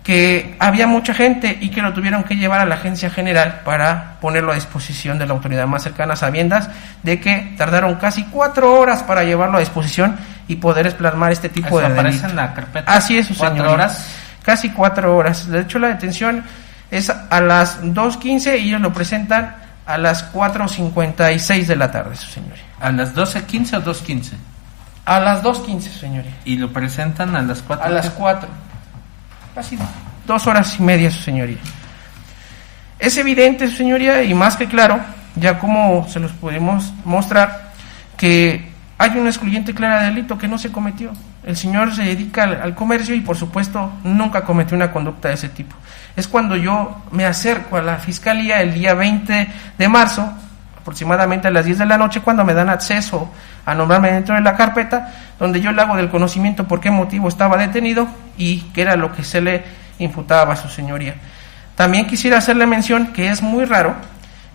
que había mucha gente y que lo tuvieron que llevar a la agencia general para ponerlo a disposición de la autoridad más cercana, sabiendas de que tardaron casi 4 horas para llevarlo a disposición y poder plasmar este tipo de delito. ¿Aparece en la carpeta? Así es, su señoría. 4 horas. Casi 4 horas. De hecho, la detención es a las 2:15 y ellos lo presentan a las 4:56 de la tarde, su señoría. ¿A las 12:15 o 2:15? A las 2:15, su señoría. ¿Y lo presentan a las 4? A las 4. Casi 2 horas y media, su señoría. Es evidente, su señoría, y más que claro, ya como se los pudimos mostrar, que hay una excluyente clara de delito que no se cometió. El señor se dedica al comercio y por supuesto nunca cometió una conducta de ese tipo. Es cuando yo me acerco a la fiscalía el día 20 de marzo, aproximadamente a las 10 de la noche, cuando me dan acceso a nombrarme dentro de la carpeta, donde yo le hago del conocimiento por qué motivo estaba detenido y qué era lo que se le imputaba a su señoría. También quisiera hacerle mención que es muy raro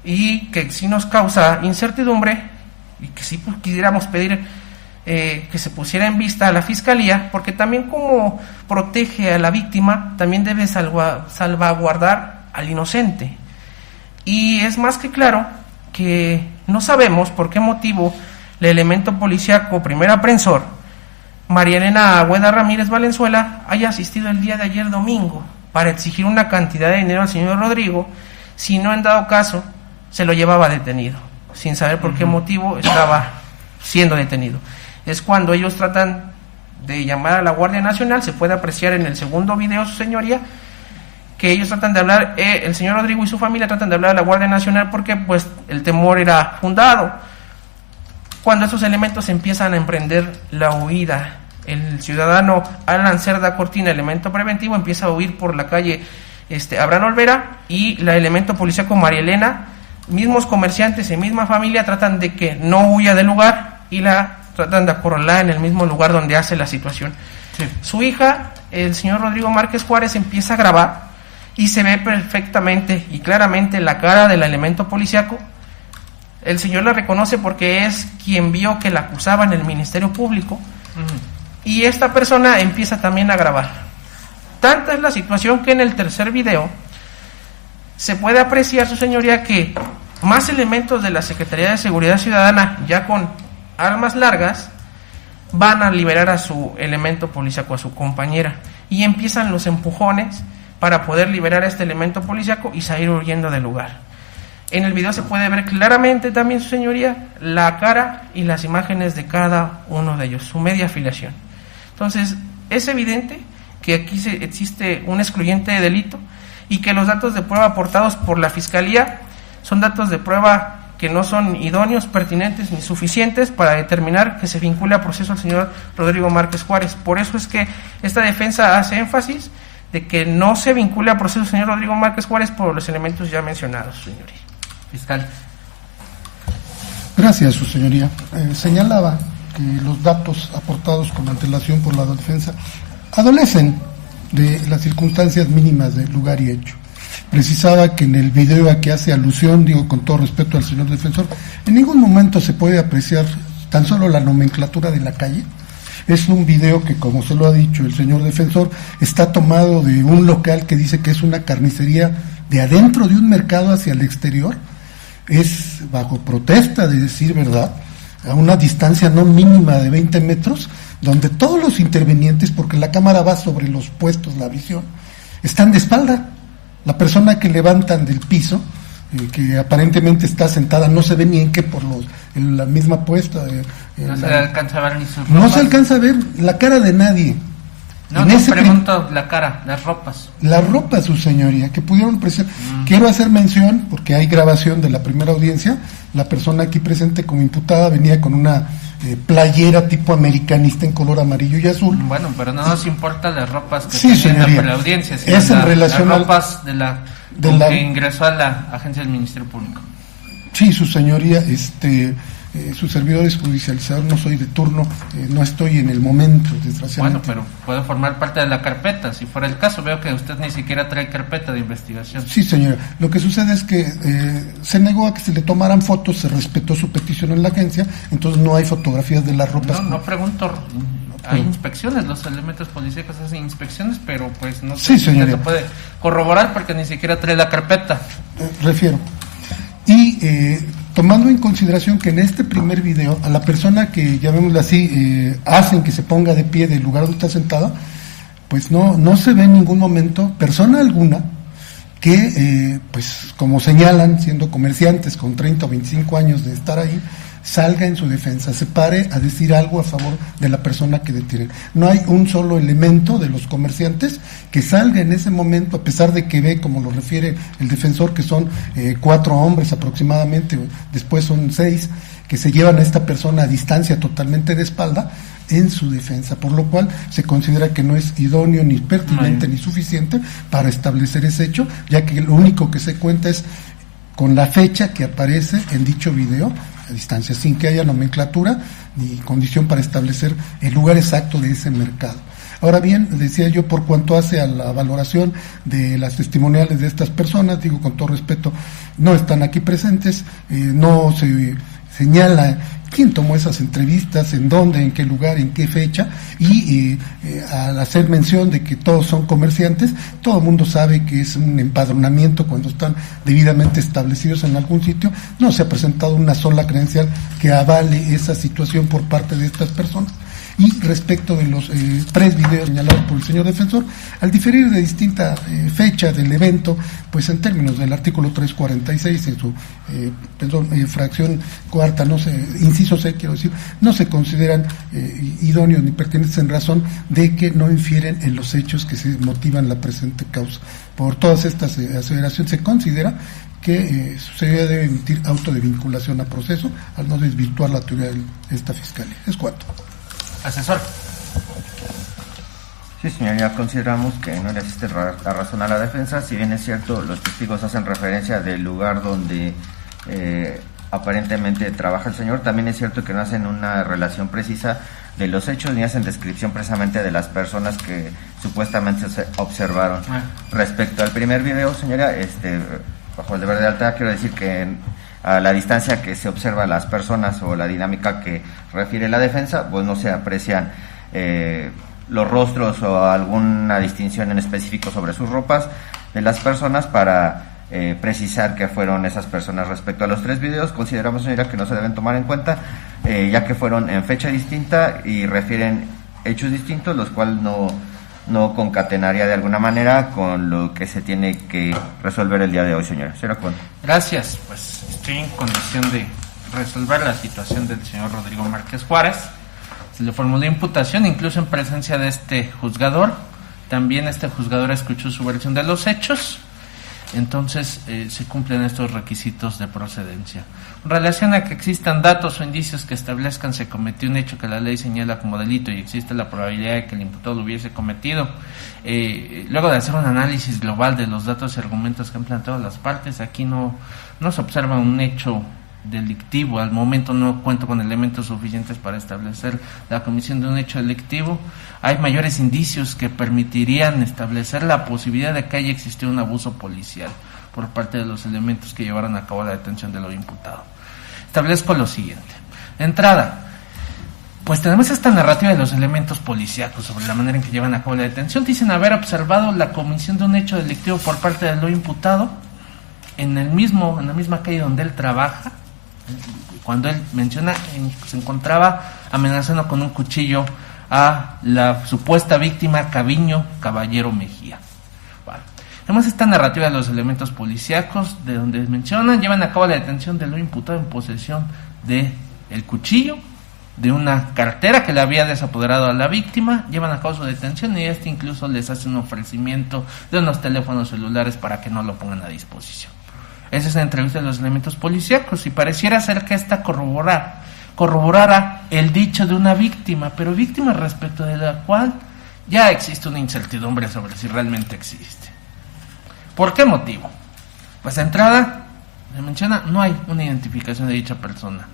y que sí nos causa incertidumbre y que sí quisiéramos pedir que se pusiera en vista a la fiscalía, porque también como protege a la víctima, también debe salvaguardar al inocente. Y es más que claro que no sabemos por qué motivo el elemento policíaco primer aprensor, María Elena Agüeda Ramírez Valenzuela, haya asistido el día de ayer domingo para exigir una cantidad de dinero al señor Rodrigo, si no, en dado caso se lo llevaba detenido, sin saber por qué motivo estaba siendo detenido. Es cuando ellos tratan de llamar a la Guardia Nacional. Se puede apreciar en el segundo video, su señoría, que ellos tratan de hablar, el señor Rodrigo y su familia tratan de hablar a la Guardia Nacional porque pues el temor era fundado. Cuando esos elementos empiezan a emprender la huida, el ciudadano Alan Cerda Cortina, elemento preventivo, empieza a huir por la calle Abraham Olvera, y la elemento policíaco María Elena, mismos comerciantes y misma familia tratan de que no huya del lugar y la tratan de acorralar en el mismo lugar donde hace la situación. Sí. Su hija, el señor Rodrigo Márquez Juárez, empieza a grabar y se ve perfectamente y claramente la cara del elemento policíaco El señor la reconoce porque es quien vio que la acusaba en el Ministerio Público. Y esta persona empieza también a grabar. Tanta es la situación que en el tercer video se puede apreciar, su señoría, que más elementos de la Secretaría de Seguridad Ciudadana, ya con armas largas, van a liberar a su elemento policíaco, a su compañera, y empiezan los empujones para poder liberar a este elemento policíaco y salir huyendo del lugar. En el video se puede ver claramente también, su señoría, la cara y las imágenes de cada uno de ellos, su media afiliación. Entonces, es evidente que aquí existe un excluyente de delito y que los datos de prueba aportados por la Fiscalía son datos de prueba que no son idóneos, pertinentes ni suficientes para determinar que se vincule a proceso al señor Rodrigo Márquez Juárez. Por eso es que esta defensa hace énfasis de que no se vincule a proceso al señor Rodrigo Márquez Juárez por los elementos ya mencionados, señoría. Fiscal. Gracias, su señoría. Señalaba que los datos aportados con antelación por la defensa adolecen de las circunstancias mínimas del lugar y hecho. Precisaba que en el video a que hace alusión, digo con todo respeto al señor defensor, en ningún momento se puede apreciar tan solo la nomenclatura de la calle. Es un video que, como se lo ha dicho el señor defensor, está tomado de un local que dice que es una carnicería de adentro de un mercado hacia el exterior. Es bajo protesta, de decir verdad, a una distancia no mínima de 20 metros, donde todos los intervenientes, porque la cámara va sobre los puestos, la visión, están de espalda. La persona que levantan del piso, que aparentemente está sentada, no se ve ni en qué por en la misma puesta. No se alcanza a ver ni sus ropas. No se alcanza a ver la cara de nadie. No, no pregunto la cara, las ropas. Las ropas, su señoría, que pudieron presentar. Quiero hacer mención, porque hay grabación de la primera audiencia, la persona aquí presente como imputada venía con una playera tipo americanista en color amarillo y azul. Bueno, pero no nos importan las ropas que sí, señoría, la audiencia, sino es en relación las ropas que ingresó a la agencia del Ministerio Público. Sí, su señoría, su servidor es judicializador, no soy de turno, no estoy en el momento, desgraciadamente. Bueno, pero puede formar parte de la carpeta, si fuera el caso. Veo que usted ni siquiera trae carpeta de investigación. Sí, señora. Lo que sucede es que se negó a que se le tomaran fotos, se respetó su petición en la agencia, entonces no hay fotografías de las ropas. No pregunto, hay inspecciones, los elementos policíacos hacen inspecciones, pero pues no sé si usted lo puede corroborar porque ni siquiera trae la carpeta. Refiero. Y tomando en consideración que en este primer video a la persona que, llamémosle así, hacen que se ponga de pie del lugar donde está sentada, pues no se ve en ningún momento persona alguna que, pues como señalan, siendo comerciantes con 30 o 25 años de estar ahí, salga en su defensa, se pare a decir algo a favor de la persona que detienen. No hay un solo elemento de los comerciantes que salga en ese momento, a pesar de que ve, como lo refiere el defensor, que son 4 hombres aproximadamente, después son 6, que se llevan a esta persona a distancia totalmente de espalda en su defensa, por lo cual se considera que no es idóneo, ni pertinente, ni suficiente para establecer ese hecho, ya que lo único que se cuenta es con la fecha que aparece en dicho video a distancia, sin que haya nomenclatura ni condición para establecer el lugar exacto de ese mercado. Ahora bien, decía yo, por cuanto hace a la valoración de las testimoniales de estas personas, digo con todo respeto, no están aquí presentes, no se señala quién tomó esas entrevistas, en dónde, en qué lugar, en qué fecha, y al hacer mención de que todos son comerciantes, todo el mundo sabe que es un empadronamiento cuando están debidamente establecidos en algún sitio. No se ha presentado una sola credencial que avale esa situación por parte de estas personas. Y respecto de los 3 videos señalados por el señor defensor, al diferir de distinta fecha del evento, pues en términos del artículo 346, en su fracción cuarta, inciso C, quiero decir, no se consideran idóneos ni pertinentes en razón de que no infieren en los hechos que se motivan la presente causa. Por todas estas aseveraciones se considera que su señoría debe emitir auto de vinculación a proceso al no desvirtuar la teoría de esta fiscalía. Es cuanto. Asesor. Sí, señoría, consideramos que no le existe la razón a la defensa. Si bien es cierto, los testigos hacen referencia del lugar donde aparentemente trabaja el señor, también es cierto que no hacen una relación precisa de los hechos ni hacen descripción precisamente de las personas que supuestamente se observaron. Respecto al primer video, señoría, bajo el deber de lealtad, quiero decir que a la distancia que se observa las personas o la dinámica que refiere la defensa, pues no se aprecian los rostros o alguna distinción en específico sobre sus ropas de las personas para precisar que fueron esas personas. Respecto a los 3 videos, consideramos, señora, que no se deben tomar en cuenta, ya que fueron en fecha distinta y refieren hechos distintos, los cuales no concatenaría de alguna manera con lo que se tiene que resolver el día de hoy, señora. Señora Cuón. Gracias, pues estoy en condición de resolver la situación del señor Rodrigo Márquez Juárez. Se le formuló imputación, incluso en presencia de este juzgador. También este juzgador escuchó su versión de los hechos. Entonces se cumplen estos requisitos de procedencia. En relación a que existan datos o indicios que establezcan se cometió un hecho que la ley señala como delito y existe la probabilidad de que el imputado lo hubiese cometido, luego de hacer un análisis global de los datos y argumentos que han planteado las partes, aquí no se observa un hecho delictivo. Al momento no cuento con elementos suficientes para establecer la comisión de un hecho delictivo. Hay mayores indicios que permitirían establecer la posibilidad de que haya existido un abuso policial por parte de los elementos que llevaron a cabo la detención de lo imputado. Establezco lo siguiente. De entrada, pues tenemos esta narrativa de los elementos policíacos sobre la manera en que llevan a cabo la detención. Dicen haber observado la comisión de un hecho delictivo por parte de lo imputado en la misma calle donde él trabaja. Cuando él menciona, se encontraba amenazando con un cuchillo a la supuesta víctima Caviño Caballero Mejía. Bueno, tenemos esta narrativa de los elementos policíacos, de donde mencionan, llevan a cabo la detención de lo imputado en posesión de el cuchillo, de una cartera que le había desapoderado a la víctima, llevan a cabo su detención y incluso les hace un ofrecimiento de unos teléfonos celulares para que no lo pongan a disposición. Esa es la entrevista de los elementos policíacos y pareciera ser que esta corroborara el dicho de una víctima, pero víctima respecto de la cual ya existe una incertidumbre sobre si realmente existe. ¿Por qué motivo? Pues de entrada, se menciona, no hay una identificación de dicha persona.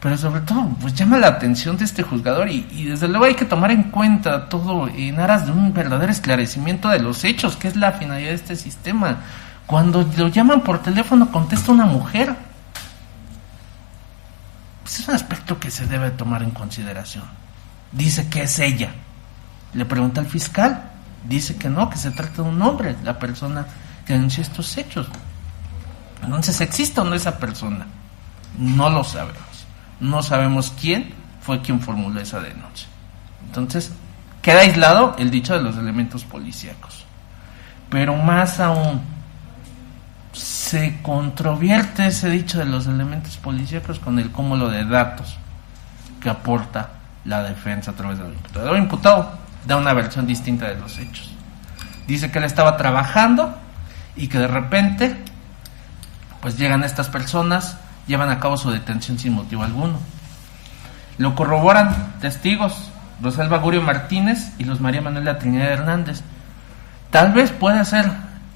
Pero sobre todo, pues llama la atención de este juzgador y desde luego hay que tomar en cuenta todo en aras de un verdadero esclarecimiento de los hechos, que es la finalidad de este sistema. Cuando lo llaman por teléfono contesta una mujer. Pues es un aspecto que se debe tomar en consideración. Dice que es ella. Le pregunta al fiscal. Dice que no, que se trata de un hombre, la persona que denunció estos hechos. Entonces, ¿existe o no esa persona? No lo sabemos. No sabemos quién fue quien formuló esa denuncia. Entonces, queda aislado el dicho de los elementos policíacos. Pero más aún, se controvierte ese dicho de los elementos policíacos con el cúmulo de datos que aporta la defensa a través del imputado. El imputado da una versión distinta de los hechos. Dice que él estaba trabajando y que de repente pues llegan estas personas, llevan a cabo su detención sin motivo alguno. Lo corroboran testigos, Rosalba Gurio Martínez y Luz María Manuela Trinidad Hernández. Tal vez pueda ser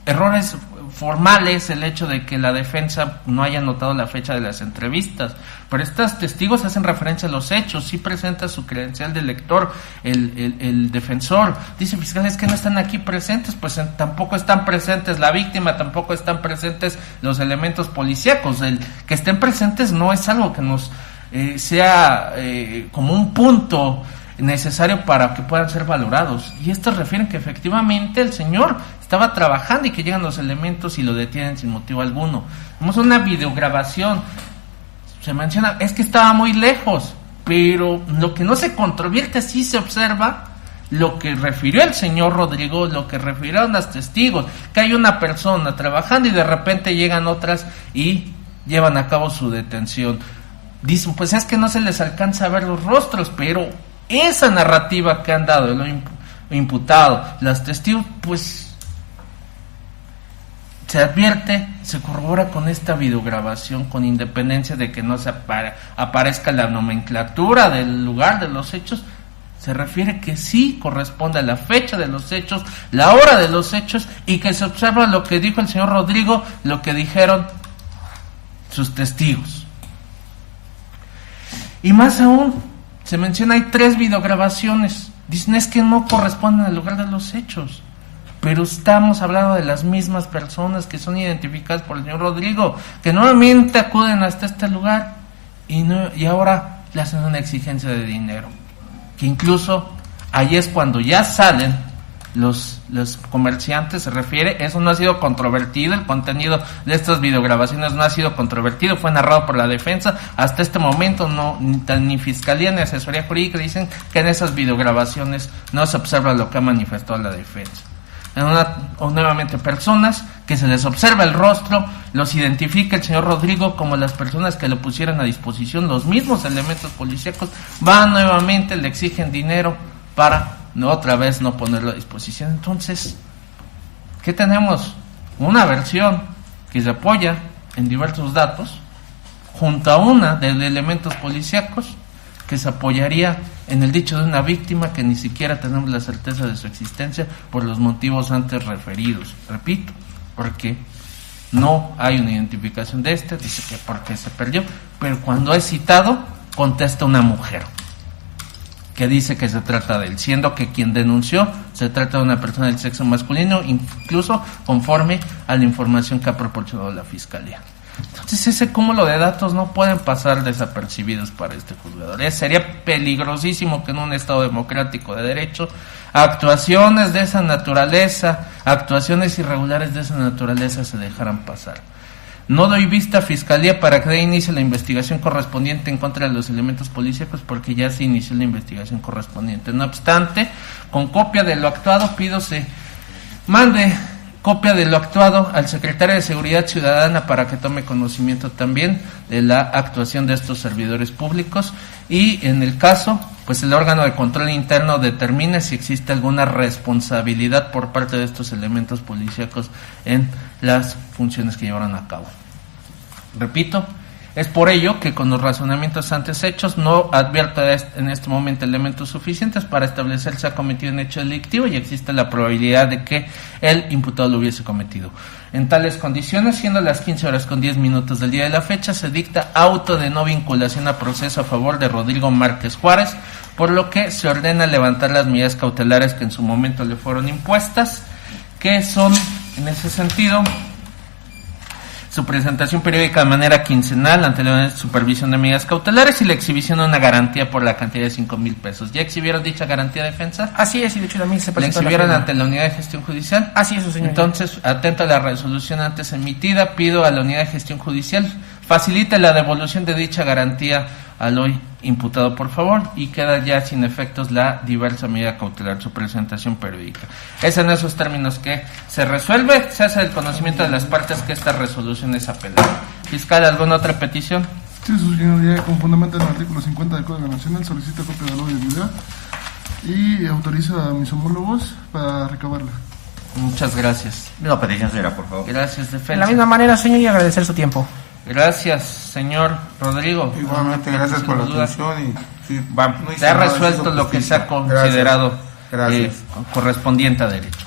errores formales el hecho de que la defensa no haya notado la fecha de las entrevistas, pero estos testigos hacen referencia a los hechos, sí presenta su credencial de lector, el defensor, dice fiscales que no están aquí presentes, pues tampoco están presentes la víctima, tampoco están presentes los elementos policíacos. El que estén presentes no es algo que nos sea como un punto necesario para que puedan ser valorados, y estos refieren que efectivamente el señor estaba trabajando y que llegan los elementos y lo detienen sin motivo alguno. Vemos una videograbación, se menciona, es que estaba muy lejos, pero lo que no se controvierte, sí se observa lo que refirió el señor Rodrigo, lo que refirieron los testigos, que hay una persona trabajando y de repente llegan otras y llevan a cabo su detención. Dicen, pues es que no se les alcanza a ver los rostros, pero esa narrativa que han dado de lo imputado, los testigos, pues se advierte, se corrobora con esta videograbación, con independencia de que no se aparezca la nomenclatura del lugar de los hechos, se refiere que sí corresponde a la fecha de los hechos, la hora de los hechos, y que se observa lo que dijo el señor Rodrigo, lo que dijeron sus testigos. Y más aún, se menciona, hay 3 videograbaciones. Dicen, es que no corresponden al lugar de los hechos. Pero estamos hablando de las mismas personas que son identificadas por el señor Rodrigo, que nuevamente acuden hasta este lugar y ahora le hacen una exigencia de dinero. Que incluso ahí es cuando ya salen los comerciantes, se refiere, eso no ha sido controvertido, el contenido de estas videograbaciones no ha sido controvertido, fue narrado por la defensa, hasta este momento ni fiscalía ni asesoría jurídica dicen que en esas videograbaciones no se observa lo que ha manifestado la defensa. O nuevamente personas que se les observa el rostro, los identifica el señor Rodrigo como las personas que lo pusieron a disposición, los mismos elementos policíacos van nuevamente, le exigen dinero para otra vez no ponerlo a disposición. Entonces, ¿qué tenemos? Una versión que se apoya en diversos datos junto a una de elementos policíacos que se apoyaría en el dicho de una víctima que ni siquiera tenemos la certeza de su existencia por los motivos antes referidos. Repito, porque no hay una identificación de este, dice que porque se perdió, pero cuando es citado contesta una mujer que dice que se trata de él, siendo que quien denunció se trata de una persona del sexo masculino, incluso conforme a la información que ha proporcionado la fiscalía. Entonces ese cúmulo de datos no pueden pasar desapercibidos para este juzgador. Sería peligrosísimo que en un Estado democrático de derecho actuaciones de esa naturaleza, actuaciones irregulares de esa naturaleza se dejaran pasar. No doy vista a Fiscalía para que dé inicio a la investigación correspondiente en contra de los elementos policíacos porque ya se inició la investigación correspondiente. No obstante, con copia de lo actuado pido se mande copia de lo actuado al secretario de Seguridad Ciudadana para que tome conocimiento también de la actuación de estos servidores públicos y en el caso, pues el órgano de control interno determine si existe alguna responsabilidad por parte de estos elementos policíacos en las funciones que llevaron a cabo. Repito, es por ello que con los razonamientos antes hechos no advierto en este momento elementos suficientes para establecer si se ha cometido un hecho delictivo y existe la probabilidad de que el imputado lo hubiese cometido. En tales condiciones, siendo las 15:10 del día de la fecha, se dicta auto de no vinculación a proceso a favor de Rodrigo Márquez Juárez, por lo que se ordena levantar las medidas cautelares que en su momento le fueron impuestas, que son, en ese sentido, su presentación periódica de manera quincenal ante la supervisión de medidas cautelares y la exhibición de una garantía por la cantidad de 5,000 pesos. ¿Ya exhibieron dicha garantía de defensa? Así es, y de hecho también se ¿La presentó exhibieron la ante la unidad de gestión judicial? Así es, señor. Entonces, atento a la resolución antes emitida, pido a la unidad de gestión judicial facilite la devolución de dicha garantía al hoy imputado, por favor, y queda ya sin efectos la diversa medida cautelar, su presentación periódica. Es en esos términos que se resuelve, se hace el conocimiento de las partes que esta resolución es apelada. Fiscal, ¿alguna otra petición? Sí, su señoría, con fundamento en el artículo 50 del Código Nacional, solicita copia del audio y video y autoriza a mis homólogos para recabarla. Muchas gracias. Misma petición, señora, por favor. Gracias, defensa. De la misma manera, señor, y agradecer su tiempo. Gracias, señor Rodrigo. Igualmente, gracias por la atención y sí, se ha resuelto lo que se ha considerado Gracias. Correspondiente a derecho.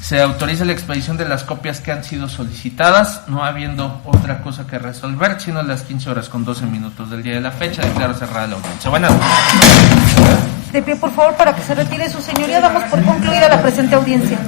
Se autoriza la expedición de las copias que han sido solicitadas, no habiendo otra cosa que resolver, sino las 15:12 del día de la fecha. Declaro cerrada la audiencia. Buenas noches. De pie, por favor, para que se retire su señoría. Damos por concluida la presente audiencia.